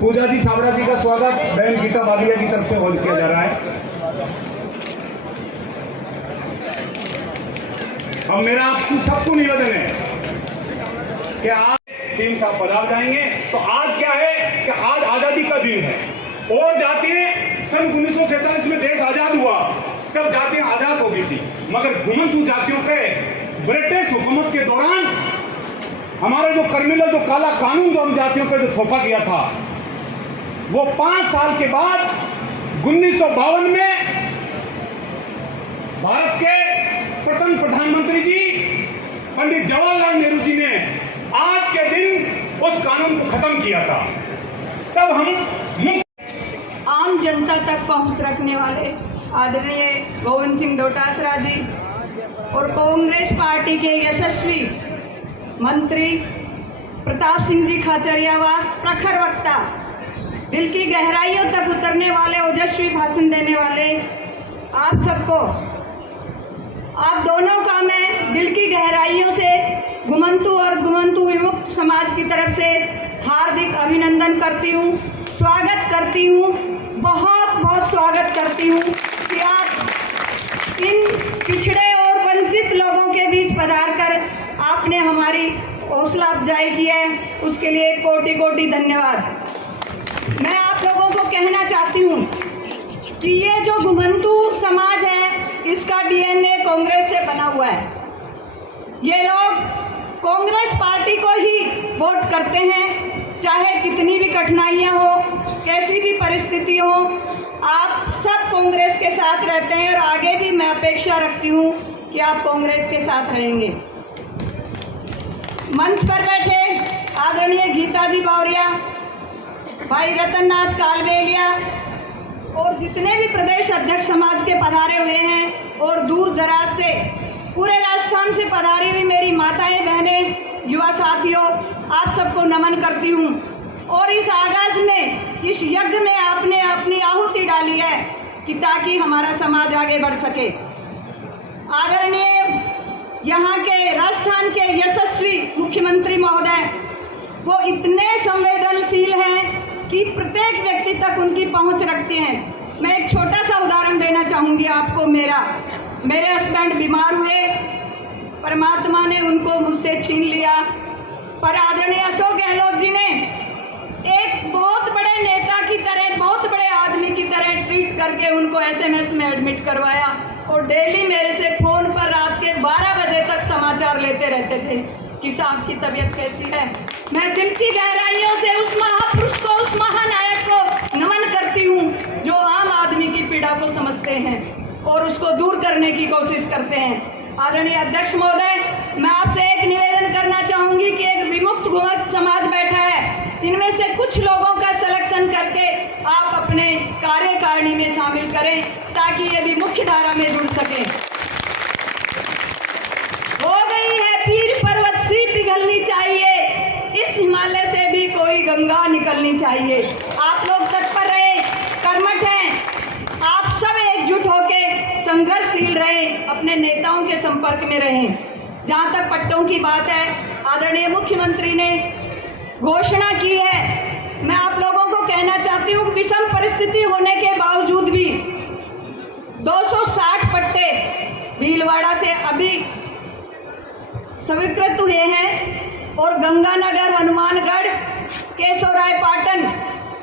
पूजा जी छाबड़ा जी का स्वागत बहन गीता बालिया की तरफ से हो किया जा रहा है। अब मेरा आपको सबको निवेदन है कि आज सीएम साहब पधार जाएंगे। तो आज क्या है कि आज आजादी का दिन है और जातियां सन 1947 में देश आजाद हुआ, तब जातियां आजाद हो गई थी, मगर घुमंतू जातियों पे ब्रिटिश हुकूमत के दौरान हमारा जो क्रिमिनल, जो काला कानून जो हम जातियों पे जो थोपा गया था, वो 5 साल के बाद 1952 में भारत के प्रथम प्रधानमंत्री जी पंडित जवाहरलाल नेहरू जी ने आज के दिन उस कानून को खत्म किया था। तब हम आम जनता तक पहुंच रखने वाले आदरणीय गोविंद सिंह डोटासरा जी और कांग्रेस पार्टी के यशस्वी मंत्री प्रताप सिंह जी खाचरियावास, प्रखर वक्ता, दिल की गहराइयों तक उतरने वाले, ओजस्वी भाषण देने वाले आप सबको, आप दोनों का मैं दिल की गहराइयों से घुमंतू और घुमंतू विमुक्त समाज की तरफ से हार्दिक अभिनंदन करती हूँ, स्वागत करती हूँ, बहुत बहुत स्वागत करती हूँ कि आप इन पिछड़े और वंचित लोगों के बीच पधार कर आपने हमारी हौसला अफजाई की है, उसके लिए कोटि कोटि धन्यवाद। मैं आप लोगों को कहना चाहती हूँ कि ये जो घुमंतू समाज है, इसका डीएनए कांग्रेस से बना हुआ है। ये लोग कांग्रेस पार्टी को ही वोट करते हैं, चाहे कितनी भी कठिनाइयां हो, कैसी भी परिस्थिति हो, आप सब कांग्रेस के साथ रहते हैं और आगे भी मैं अपेक्षा रखती हूं कि आप कांग्रेस के साथ रहेंगे। मंच पर बैठे आदरणीय गीता जी बावरिया, भाई रतननाथ कालबेलिया और जितने भी प्रदेश अध्यक्ष समाज के पधारे हुए हैं और दूर दराज से पूरे राजस्थान से पधारी हुई मेरी माताएं, बहनें, युवा साथियों, आप सबको नमन करती हूँ। और इस आगाज में, इस यज्ञ में आपने अपनी आहुति डाली है कि ताकि हमारा समाज आगे बढ़ सके। आदरणीय यहाँ के राजस्थान के यशस्वी मुख्यमंत्री महोदय, वो इतने संवेदनशील हैं कि प्रत्येक व्यक्ति तक उनकी पहुंच रखते हैं। मैं एक छोटा सा उदाहरण देना चाहूंगी आपको। मेरे हस्बैंड बीमार हुए, परमात्मा ने उनको मुझसे छीन लिया, पर आदरणीय अशोक गहलोत जी ने एक बहुत बड़े नेता की तरह, बहुत बड़े आदमी की तरह ट्रीट करके उनको एसएमएस में एडमिट करवाया और डेली मेरे से फोन पर रात के 12 बजे तक समाचार लेते रहते थे कि साहब की तबीयत कैसी है। मैं दिल की गहराइयों से उस महापुरुष को, उस महानायक को नमन करती हूँ जो आम आदमी की पीड़ा को समझते हैं और उसको दूर करने की कोशिश करते हैं। आदरणीय अध्यक्ष महोदय, मैं आपसे एक निवेदन करना चाहूंगी कि एक विमुक्त घुमंतू समाज बैठा है, इनमें से कुछ लोगों का सिलेक्शन करके आप अपने कार्यकारिणी में शामिल करें ताकि ये भी मुख्य धारा में जुड़ सके। हो गई है पीर पर्वत सी पिघलनी चाहिए, इस हिमालय से भी कोई गंगा निकलनी चाहिए। आप लोग तत्पर रहे, कर्मठ हैं, आप सब एकजुट होकर संघर्षशील रहें, अपने नेताओं के संपर्क में रहें। जहां तक पट्टों की बात है, आदरणीय मुख्यमंत्री ने घोषणा की है, मैं आप लोगों को कहना चाहती हूँ, विषम परिस्थिति होने के बावजूद भी 260 पट्टे भीलवाड़ा से अभी स्वीकृत हुए हैं और गंगानगर, हनुमानगढ़, केशवराय पाटन,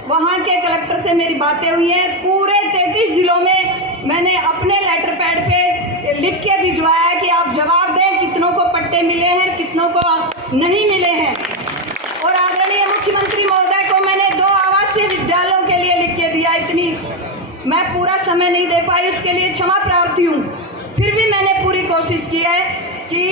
वहाँ के कलेक्टर से मेरी बातें हुई हैं। पूरे 33 जिलों में मैंने अपने लेटर पैड पे लिख के भिजवाया कि आप नहीं मिले हैं। और आदरणीय मुख्यमंत्री महोदय को मैंने 2 आवासीय विद्यालयों के लिए लिख के दिया। इतनी मैं पूरा समय नहीं दे पाई, इसके लिए क्षमा प्रार्थी हूँ। फिर भी मैंने पूरी कोशिश की है कि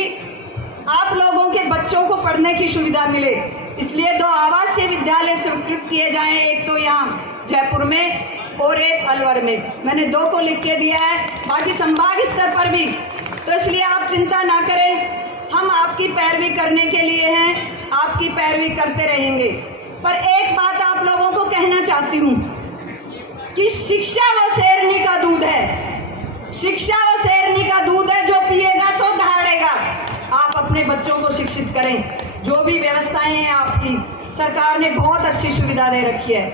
आप लोगों के बच्चों को पढ़ने की सुविधा मिले, इसलिए 2 आवासीय विद्यालय स्वीकृत किए जाएं, एक तो यहाँ जयपुर में और एक अलवर में। मैंने 2 को लिख के दिया है, बाकी संभाग स्तर पर भी। तो इसलिए आप चिंता ना करें, हम आपकी पैरवी करने के लिए हैं, आपकी पैरवी करते रहेंगे। पर एक बात आप लोगों को कहना चाहती हूँ कि शिक्षा वो शेरनी का दूध है, शिक्षा वो शेरनी का दूध है, जो पिएगा सो दहाड़ेगा। आप अपने बच्चों को शिक्षित करें। जो भी व्यवस्थाएं हैं आपकी, सरकार ने बहुत अच्छी सुविधा दे रखी है।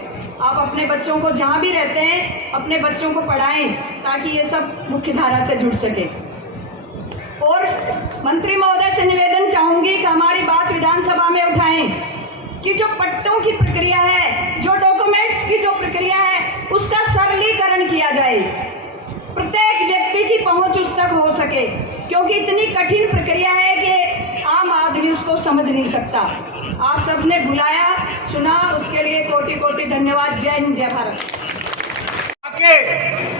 आप अपने बच्चों को जहाँ भी रहते हैं अपने बच्चों को पढ़ाएं ताकि ये सब मुख्य धारा से जुड़ सके। और मंत्री महोदय से निवेदन चाहूंगी कि हमारी बात विधानसभा में उठाएं कि जो पट्टों की प्रक्रिया है, जो डॉक्यूमेंट्स की जो प्रक्रिया है, उसका सरलीकरण किया जाए, प्रत्येक व्यक्ति की पहुंच उस तक हो सके, क्योंकि इतनी कठिन प्रक्रिया है कि आम आदमी उसको समझ नहीं सकता। आप सबने बुलाया, सुना, उसके लिए कोटि कोटि धन्यवाद। जय हिंद, जय भारत। के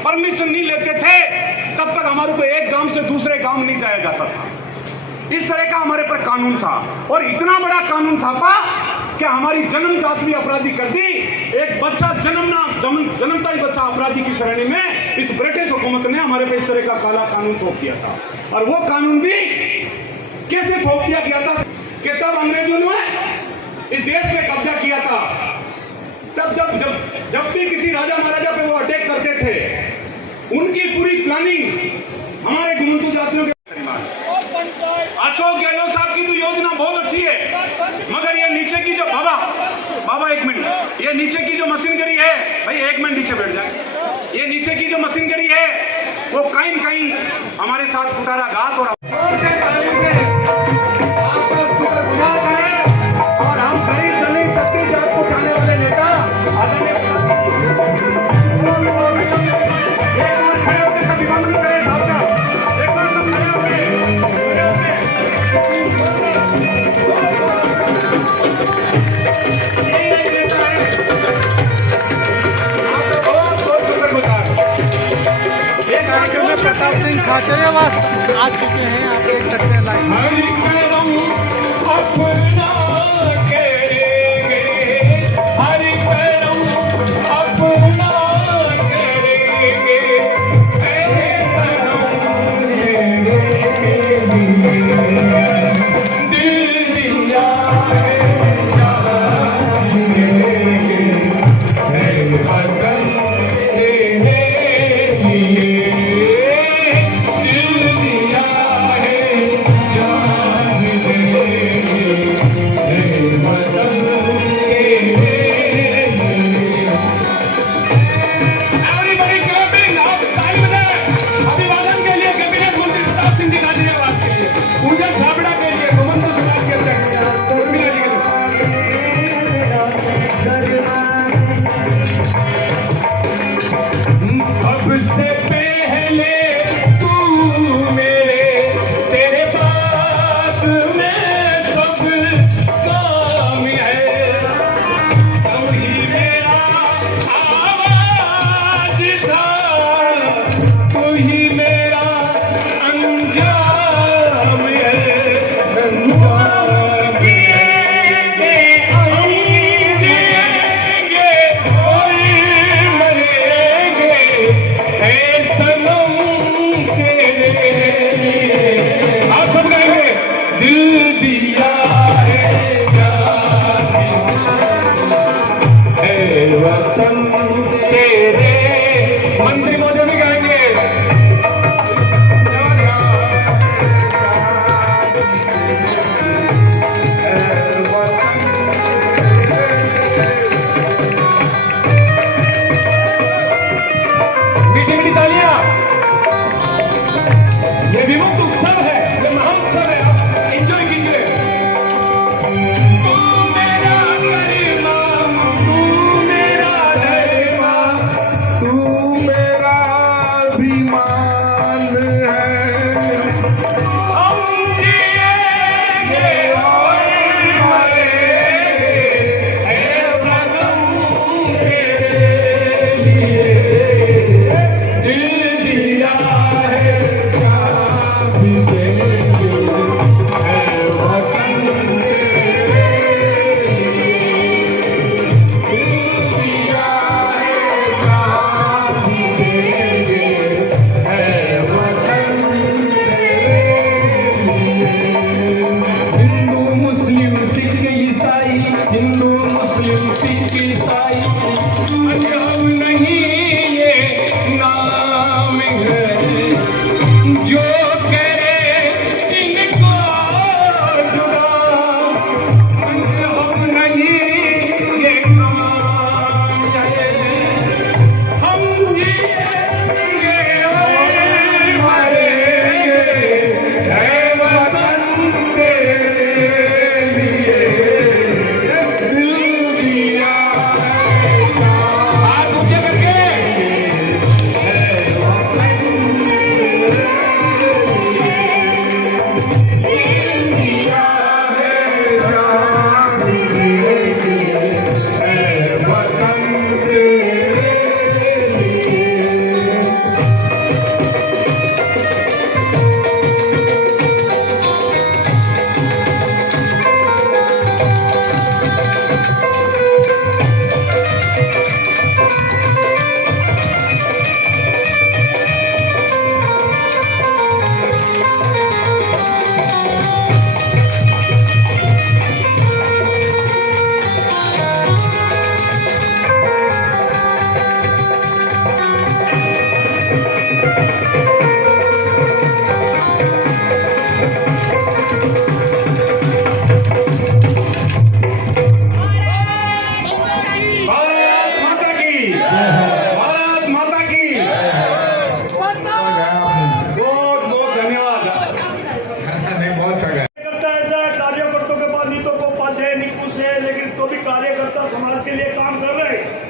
परमिशन नहीं लेते थे तब तक हमारे को एक गांव से दूसरे गांव नहीं जाया जाता था। इस तरह का हमारे पर कानून था, और इतना बड़ा कानून था कि हमारी जन्मजात भी अपराधी कर दी। एक बच्चा जन्मता ही बच्चा अपराधी की श्रेणी में इस ब्रिटिश हुकूमत ने हमारे पे इस तरह का काला कानून थोप दिया था। और वो कानून भी कैसे थोप दिया गया था कि तब अंग्रेजों ने इस देश पे कब्जा किया था, तब जब भी किसी राजा महाराजा पे वो अटैक करते थे, उनकी पूरी प्लानिंग हमारे घुमंतू जातियों के। अशोक गहलोत साहब की तो योजना बहुत अच्छी है, मगर ये नीचे की जो बाबा एक मिनट, ये नीचे की जो मशीनरी है, भाई 1 मिनट नीचे बैठ जाए, ये नीचे की जो मशीनरी है वो कहीं न कहीं हमारे साथ कुटाराघात और हम गरीब दलित छत्तीस जात को चाहने वाले नेता एक बार खड़े होकर सब अभिवादन करें साहब का, एक बार सब खड़े होकर नेता है। आपको बहुत शुक्रगुजार। ये कार्यक्रम में प्रताप सिंह खाचरियावास आ चुके हैं, आप देख सकते हैं लाइव। दिल दिया है जान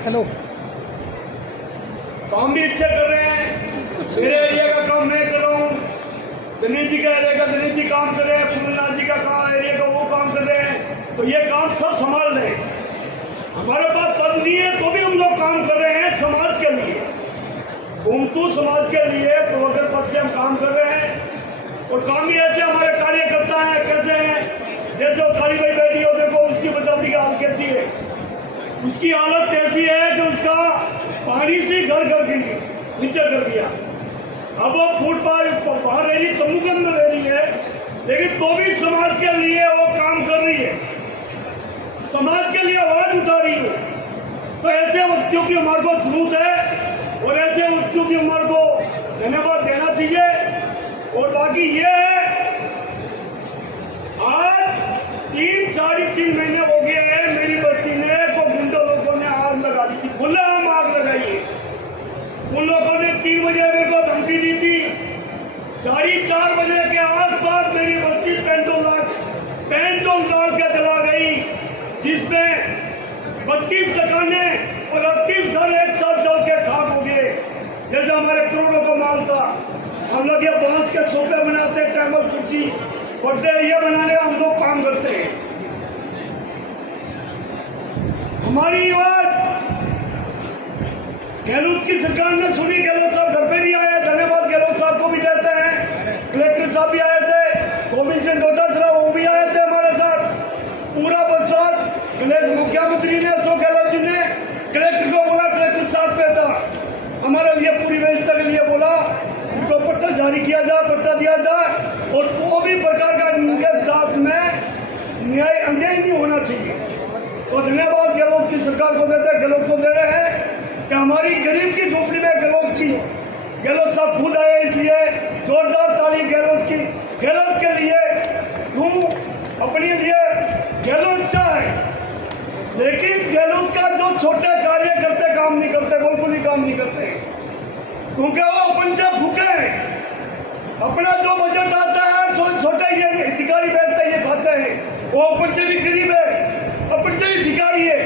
हेलो। काम भी अच्छे कर रहे हैं, मेरे एरिया का काम मैं कर रहा हूँ, दिनेश जी का एरिया का दिनेश जी काम कर रहे हैं, पूर्णनाथ जी का काम एरिया का वो काम कर रहे हैं, तो ये काम सब संभाल रहे हैं। हमारे पास पद नहीं है तो भी हम लोग काम कर रहे हैं समाज के लिए, घूमतू समाज के लिए प्रवर्तक पद से हम काम कर रहे हैं। और काम भी ऐसे हमारे कार्यकर्ता हैं, कैसे हैं, जैसे वो काली भाई बैठी हो, देखो उसकी बचाती की हालत कैसी है, उसकी हालत ऐसी है कि उसका पानी से घर गिर गया, नीचे कर दिया। अब वो फुटपाथ बाहर रह रही, तंबू के अंदर रह रही है, लेकिन तो भी समाज के लिए वो काम कर रही है, समाज के लिए आवाज उठा रही है। तो ऐसे व्यक्तियों की हमारे को जरूरत है और ऐसे व्यक्तियों की हमारे को धन्यवाद देना चाहिए। और बाकी ये है, आज 3-3.5 महीने हो गए हैं, मेरी बस्ती में को गुंडों लोगों ने आग लगा दी थी, खुलेआम आग लगाई है। उन लोगों ने 3 बजे मेरे को धमकी दी थी, 4:30 बजे के आसपास मेरी बस्ती पेंटोल डाल के जला गई, जिसमें 32 दुकानें और 38 घर एक साथ जल के खाक हो गए। जैसे हमारे करोड़ों का माल था, हम लोग ये बांस के सोफे बनाते, टेबल कुर्सी पट्टे ये बनाने हम लोग काम करते हैं। हमारी बात गहलोत की सरकार ने सुनी, गहलोत साहब घर पे भी आए, धन्यवाद गहलोत साहब को भी देते हैं। कलेक्टर साहब भी आए थे, गोविंद सिंह डोटासरा वो भी आए थे हमारे साथ, पूरा बरसात मुख्यमंत्री ने अशोक गहलोत जी ने कलेक्टर को बोला, कलेक्टर साहब पे था, हमारे लिए पूरी व्यवस्था के लिए बोला उनको पट्टा जारी किया जाए, पट्टा दिया जाए और वो भी प्रकार का उनके साथ में न्याय अन्याय नहीं होना चाहिए। तो धन्यवाद गहलोत की सरकार को देते, गहलोत को दे रहे हैं कि हमारी गरीब की झोपड़ी में गहलोत साहब खुद आए, इसलिए जोरदार ताली गहलोत की, गहलोत के लिए। तुम अपने लिए गहलोत चाहे, लेकिन गहलोत का जो छोटे कार्यकर्ता काम नहीं करते, बिल्कुल ही काम नहीं करते, क्योंकि वो अपन से भूखे हैं। अपना जो बजट आता है छोटे ये अधिकारी बैठते ये खाते हैं, वो अपन से भी गरीब है, अपन से भी भिखारी है।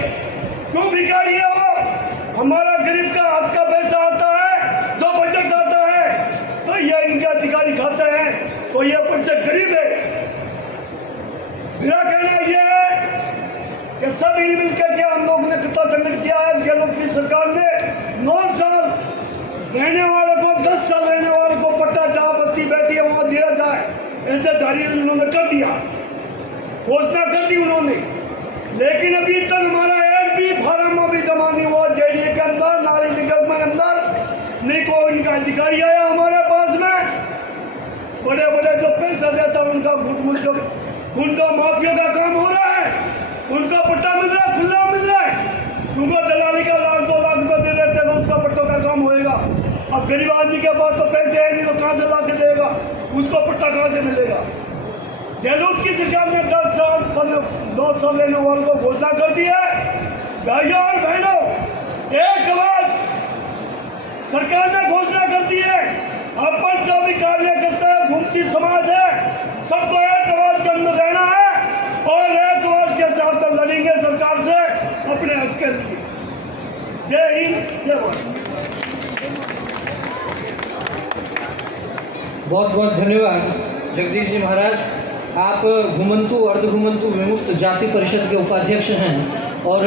क्यों भिखारी है वो? हमारा गरीब का हक का पैसा आता है, जो बजट आता है तो ये इनके अधिकारी खाते हैं, तो ये अपन से गरीब है। मेरा कहना यह है कि सब मिल मिलकर के हम लोग ने कितना संगठन किया है। गहलोत की सरकार ने 9 साल रहने वालों को, 10 साल रहने वालों को पट्टा जहाँ बस्ती बैठी है वहां दिया जाए, ऐसे जारी उन्होंने कर दिया, घोषणा कर दी उन्होंने। लेकिन अभी तक हमारा एक भी फार्म अभी जमा नहीं हुआ जेडीए के अंदर, नारी निगम में अंदर नहीं को इनका अधिकारी आया हमारे पास में। बड़े बड़े जो पैसा देता है उनका उनका माफिया का काम हो रहा है, उनका पट्टा मिल रहा है, खुला मिल रहा है, उनको दलाली का 1-2 लाख रुपये दे देते हैं, उसका पट्टों का काम होएगा। अब गरीब आदमी के पास तो पैसे है नहीं, तो कहाँ से ला के देगा, उसको पट्टा कहाँ से मिलेगा। गहलोत की सरकार ने 10 साल 9 साल लेने वालों को घोषणा कर दी है। भाइयों और बहनों, एक बात सरकार ने घोषणा कर दी है, अपन जो भी कार्य करता है, घूमती समाज है, सबको एक आवाज के अंदर रहना है और एक आवाज के साथ लड़ेंगे सरकार से अपने हक के लिए। जय हिंद, जय भारत। बहुत बहुत धन्यवाद जगदीश जी महाराज। आप घुमंतु अर्ध घुमंतु विमुक्त जाति परिषद के उपाध्यक्ष हैं और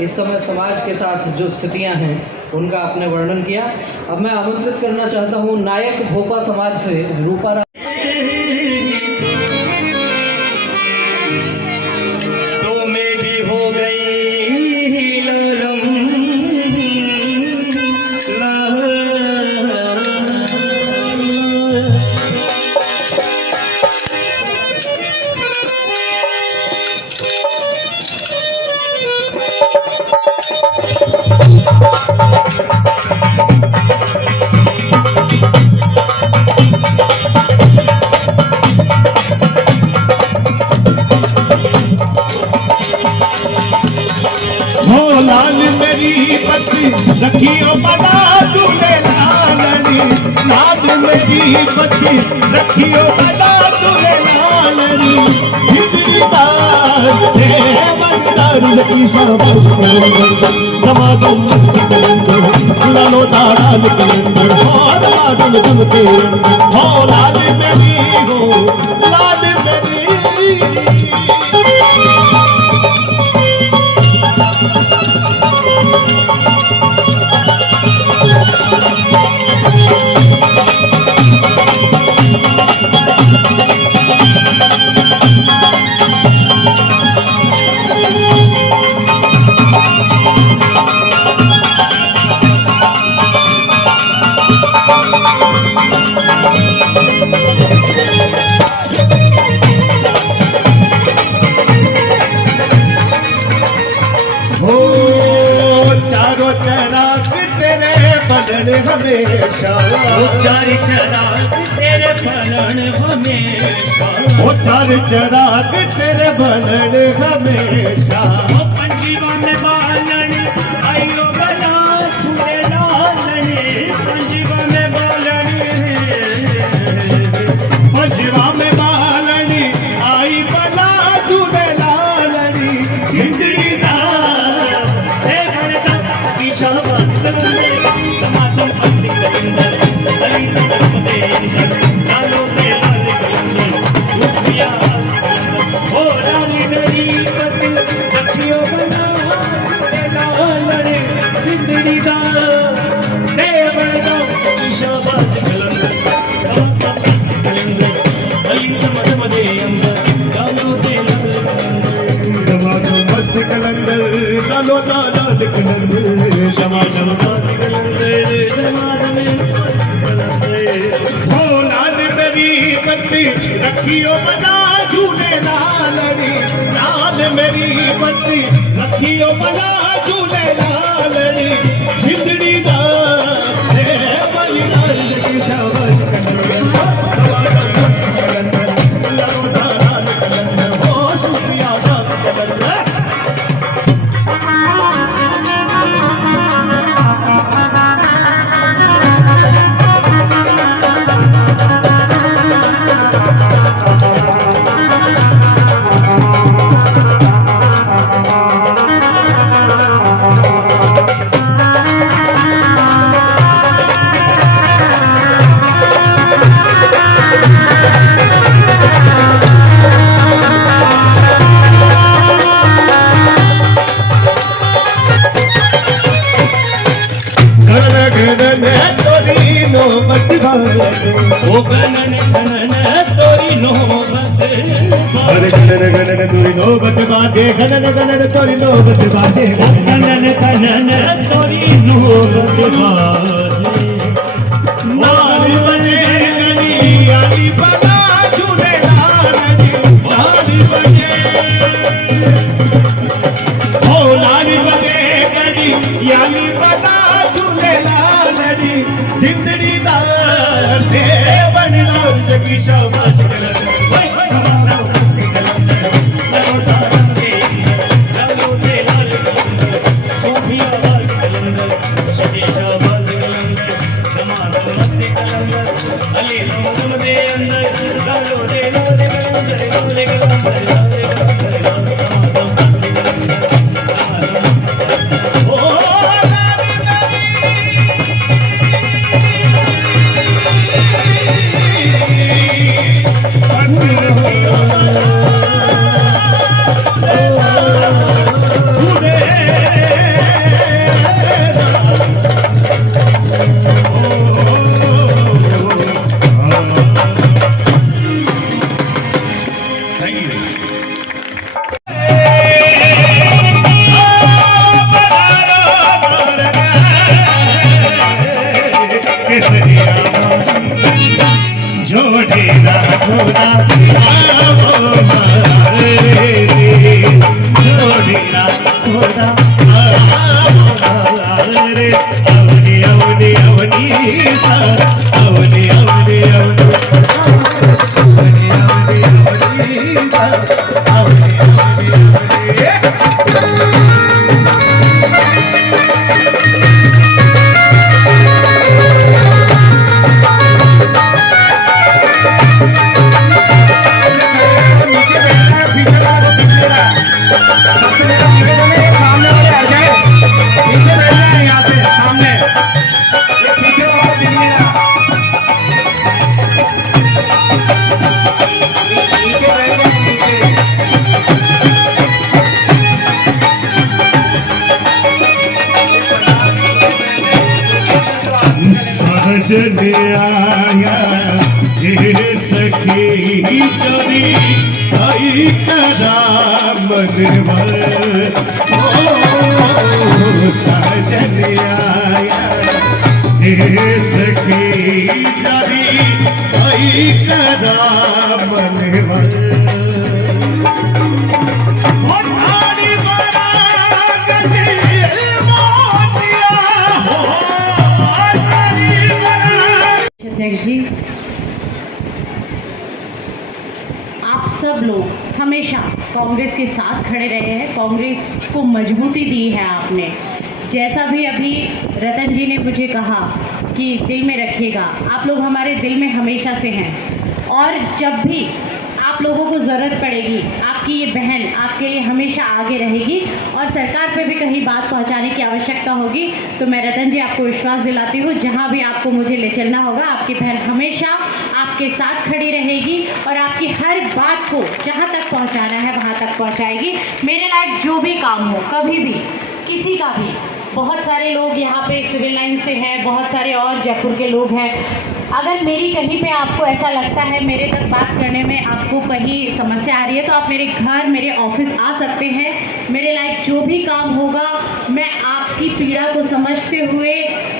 इस समय समाज के साथ जो स्थितियां हैं उनका आपने वर्णन किया। अब मैं आमंत्रित करना चाहता हूं नायक भोपा समाज से रूपा लाल मेरी पति रखियो बड़ा दूल्हे लालनी, लाल मेरी पति रखियो बड़ा दूल्हे लालनी, सिद्धि बात से मंदर की शाबाश कलंदर दमादम मस्त कलंदर लालो दालाल कलंदर हो दमादम दम के अंदर हो लाल मेरी हो लाल मेरी हमेशा चार चराग तेरे बनन हमेशा ओ चार चराग तेरे बनन हमेशा ओ पंजीवा में बालन आयो गला छुए लालन पंजीवा में बालन पंजीवा में बालन आई बला छुए लालन जिंदगी दा से बनता की शाबाश दमादम मस्ती कलंदर अली दम दे अंदर लालो दे लाल कलंदर रुपया हो लाली मेरी पति रखियो बना लालने जिंदगी दा से बड़ा शाबाश कलंदर अली दम दे अंदर लालो दे लाल कलंदर दमादम मस्ती कलंदर लालो लाल कलंदर शमा शमा रखियो बना झूले लालनी लाल मेरी बत्ती रखियो बना झूले लालनी जिंदड़ी दा बली लाल की शाबाश ओ गनन गनन तोरी नौबत अरे गनन गनन तोरी नौबत बाजे गनन गनन तोरी नौबत बाजे गनन गनन तोरी नौबत बाजे नाली बजे गनी आली बना झूले लालनी नाली बजे ओ नाली बजे गनी आली बना झूले लालनी जिंदड़ी दा से बनना सकी शाबाश कलंदर हमारा मस्ती कलंदर लालो दालन दे लालो दे लाल कलंदर सूफिया बाज कलंदर शदी शाबाश कलंदर हमारा मस्ती कलंदर अली दम दे अंदर लालो दे लाल कलंदर लाल कलंदर सबसे साजन आया ये सखी जरी आई करा मनवर ओ साजन आया ये सखी जरी आई करा मनवर अध्यक्ष जी, आप सब लोग हमेशा कांग्रेस के साथ खड़े रहे हैं, कांग्रेस को मजबूती दी है आपने। जैसा भी अभी रतन जी ने मुझे कहा कि दिल में रखिएगा, आप लोग हमारे दिल में हमेशा से हैं और जब भी आप लोगों को ज़रूरत पड़ेगी आपकी ये बहन आपके लिए हमेशा आगे रहेगी और सरकार पे भी कहीं बात पहुंचाने की आवश्यकता होगी तो मैं रतन जी आपको विश्वास दिलाती हूँ, जहां भी आपको मुझे ले चलना होगा आपकी बहन हमेशा आपके साथ खड़ी रहेगी और आपकी हर बात को जहां तक पहुंचाना है वहां तक पहुंचाएगी। मेरे लायक जो भी काम हो कभी भी किसी का भी, बहुत सारे लोग यहाँ पे सिविल लाइन से हैं, बहुत सारे और जयपुर के लोग हैं, अगर मेरी कहीं पे आपको ऐसा लगता है मेरे तक बात करने में आपको कहीं समस्या आ रही है तो आप मेरे घर मेरे ऑफिस आ सकते हैं। मेरे लायक जो भी काम होगा मैं आपकी पीड़ा को समझते हुए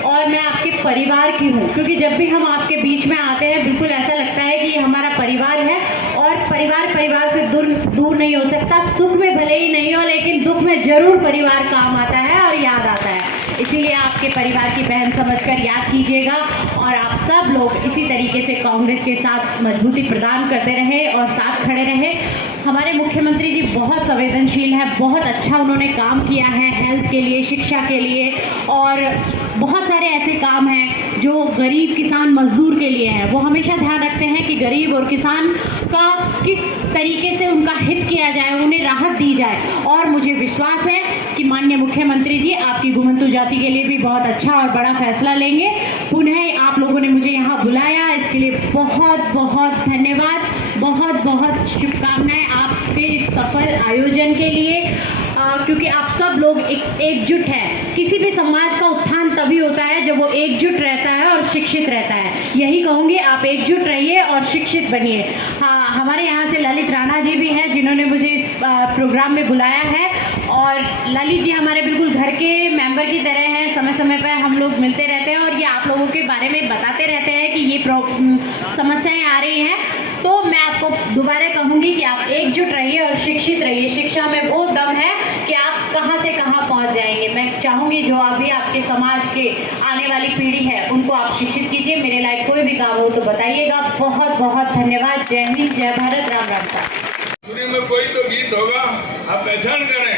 और मैं आपके परिवार की हूँ, क्योंकि जब भी हम आपके बीच में आते हैं बिल्कुल ऐसा लगता है कि ये हमारा परिवार है और परिवार से दूर नहीं हो सकता। सुख में भले ही नहीं हो लेकिन दुख में जरूर परिवार काम आता है और याद आता है, इसीलिए आपके परिवार की बहन समझकर याद कीजिएगा और आप सब लोग इसी तरीके से कांग्रेस के साथ मजबूती प्रदान करते रहे और साथ खड़े रहे। हमारे मुख्यमंत्री जी बहुत संवेदनशील हैं, बहुत अच्छा उन्होंने काम किया है हेल्थ के लिए, शिक्षा के लिए और बहुत सारे ऐसे काम हैं जो गरीब किसान मजदूर के लिए हैं। वो हमेशा ध्यान रखते हैं कि गरीब और किसान का किस तरीके से उनका हित किया जाए, उन्हें राहत दी जाए और मुझे विश्वास है कि माननीय मुख्यमंत्री जी आपकी घुमंतु जाति के लिए भी बहुत अच्छा और बड़ा फैसला लेंगे। पुनः आप लोगों ने मुझे यहाँ बुलाया इसके लिए बहुत बहुत धन्यवाद, बहुत बहुत शुभकामनाएं आपके इस सफल आयोजन के लिए, क्योंकि आप सब लोग एकजुट हैं। किसी भी समाज का उत्थान तभी होता है जब वो एकजुट रहता है और शिक्षित रहता है। यही कहूँगी, आप एकजुट रहिए और शिक्षित बनिए। हाँ, हमारे यहाँ से ललित राणा जी भी हैं जिन्होंने मुझे इस प्रोग्राम में बुलाया है और ललित जी हमारे बिल्कुल घर के मेंबर की तरह हैं, समय समय पर हम लोग मिलते रहते हैं और ये आप लोगों के बारे में बताते रहते हैं कि ये समस्याएं आ रही हैं। तो मैं आपको दोबारा कहूँगी कि आप एकजुट रहिए और शिक्षित रहिए। शिक्षा में वो दम है कि आप कहाँ से कहाँ पहुँच जाएंगे। मैं चाहूँगी जो अभी आपके समाज के आने वाली पीढ़ी है उनको आप शिक्षित कीजिए। मेरे लायक कोई भी काम हो तो बताइएगा। बहुत बहुत धन्यवाद। जय हिंद, जय भारत, राम राम का। सुनी में कोई तो गीत होगा, आप पहचान करें,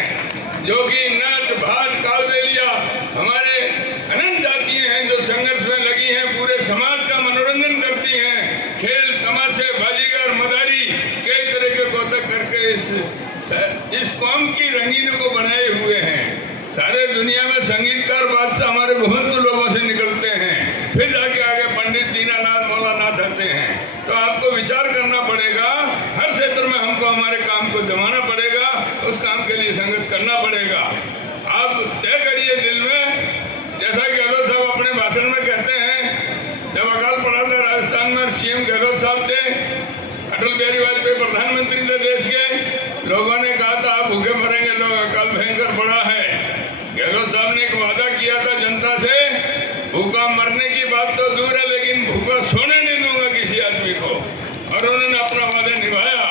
जो कि नट भाट कालबेलिया हमारे अनंत जातियां हैं जो संघर्ष में लगी हैं, पूरे समाज का मनोरंजन करती हैं, खेल तमाशे बाजीगर मदारी कई तरह के कौतक करके इस कौम की रंगीन को बनाए हुए हैं। सारे दुनिया में संगीतकार बादशाह हमारे घुमंतु लोगों से निकलते हैं, फिर जाके आगे पंडित दीनानाथ मौलानाथ आते हैं। तो आपको विचार करना पड़ेगा, हर क्षेत्र में हमको हमारे काम को जमाना पड़ेगा, उस काम के लिए संघर्ष करना पड़ेगा। आप तय करिए दिल में, जैसा कि गहलोत साहब अपने भाषण में कहते हैं, जब अकाल पड़ा था राजस्थान में, सीएम गहलोत साहब थे, अटल बिहारी वाजपेयी प्रधानमंत्री थे देश के, लोगों ने कहा था आप भूखे मरेंगे, लोग अकाल भयंकर पड़ा है। गहलोत साहब ने एक वादा किया था जनता से, भूखा मरने की बात तो दूर है लेकिन भूखा सोने नहीं दूंगा किसी आदमी को, और उन्होंने अपना वादा निभाया।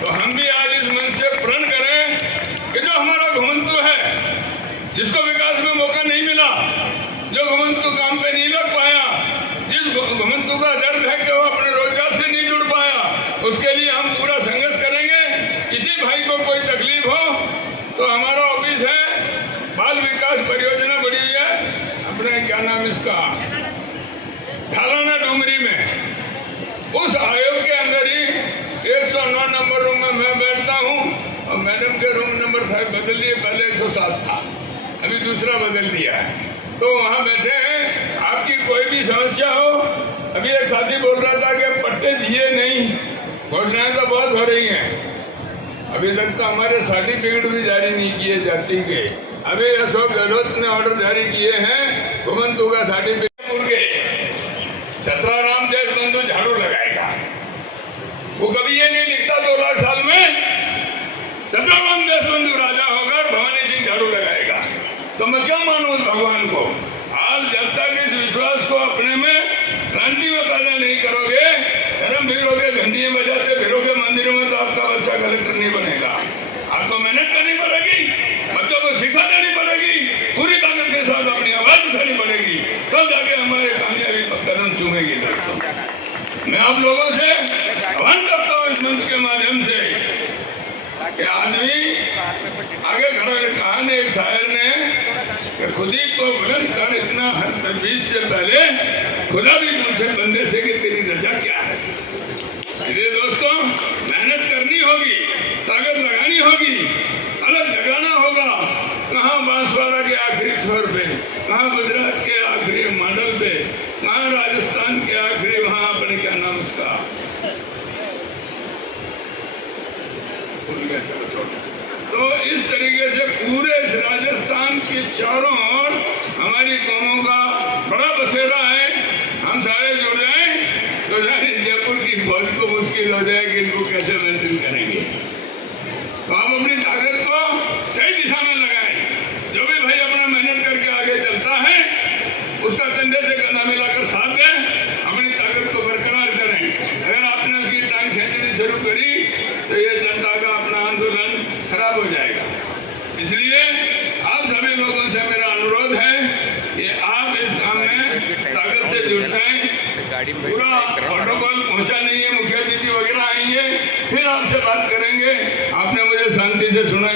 तो हम भी आज इस मंच से प्रण करें कि जो हमारा घुमंतु है, जिसको विकास में मौका नहीं मिला, जो घुमंतु काम पे नहीं लग पाया, जिस घुमंतु का दर्द है कि वो अपने रोजगार से नहीं जुड़ पाया, उसके लिए हम पूरा संघर्ष करेंगे। किसी भाई को कोई तकलीफ हो तो हमारा ऑफिस है, बाल विकास परियोजना बड़ी हुई है अपने, क्या नाम इसका, ढालाना डूंगरी में, उस आयोग के अंदर ही 109 नंबर रूम में मैं बैठता हूँ और मैडम के रूम नंबर शायद बदल लिए, पहले 107 था, अभी दूसरा बदल दिया है। तो वहाँ बैठे हैं, आपकी कोई भी समस्या हो। अभी एक साथी बोल रहा था कि पट्टे दिए नहीं, घोषणाएं तो बहुत हो रही हैं, अभी तक तो हमारे सर्टिफिकेट भी जारी नहीं किए जाति के। अभी अशोक गहलोत ने ऑर्डर जारी किए हैं घुमंतु का सर्टिफिकेट के, छतराराम देशबंधु झाड़ू लगाएगा। वो कभी ये नहीं लिखता 2 लाख साल में छतराराम देशबंधु राजा होगा और भवानी सिंह झाड़ू लगाएगा। तो मैं क्या मानूं उस भगवान को? आज जब तक इस विश्वास को अपने में क्रांति में पैदा नहीं करोगे, धर्म फिरोगे, घंटियां बजाते फिरोगे मंदिरों में, तो आपका बच्चा कलेक्टर नहीं बनेगा। आपको मेहनत करनी पड़ेगी, बच्चों को शिक्षा देनी पड़ेगी, पूरी ताकत के साथ अपनी आवाज उठानी पड़ेगी, तब जाके हमारे कामयाबी पर कदम चूमेगी। दोस्तों, मैं आप लोगों से आह्वान करता हूँ इस मंच के माध्यम से कि आदमी आगे खड़ा कहा ने एक शायर ने कि खुदी को बुलंद कर इतना हर तजवीज से पहले खुदा भी पूछे बंदे से कि तेरी रजा क्या है। इसलिए दोस्तों, मेहनत करनी होगी, ताकत लगानी होगी, अलग जगाना होगा। कहाँ बांसवाड़ा के आखिरी छोर पे, कहाँ गुजरात के आखिरी मॉडल पे, कहाँ राजस्थान के आखिरी, वहाँ अपने क्या नाम उसका तो इस तरीके से पूरे इस राजस्थान के चारों ओर हमारी कौमों का बड़ा बसेरा है। हम सारे जुड़ जाए तो सारी जयपुर की फौज को मुश्किल हो जाए कि इनको कैसे मेंटेन करेंगे। तो आप अपनी ताकत को सही दिशा में लगाएं। जो भी भाई अपना मेहनत करके आगे चलता है उसका कंधे से कंधा मिलाकर साथ दें, अपनी ताकत को बरकरार करें। अगर आपने उसकी टांग खींचनी शुरू करी तो ये जनता का अपना आंदोलन खराब हो जाएगा। इसलिए आप सभी लोगों से मेरा अनुरोध है कि आप इस काम में ताकत से जुट जाएं। पूरा प्रोटोकॉल पहुंचा नहीं है, मुखिया दीदी वगैरह आएंगे, फिर आपसे बात करेंगे। आपने मुझे शांति से सुना।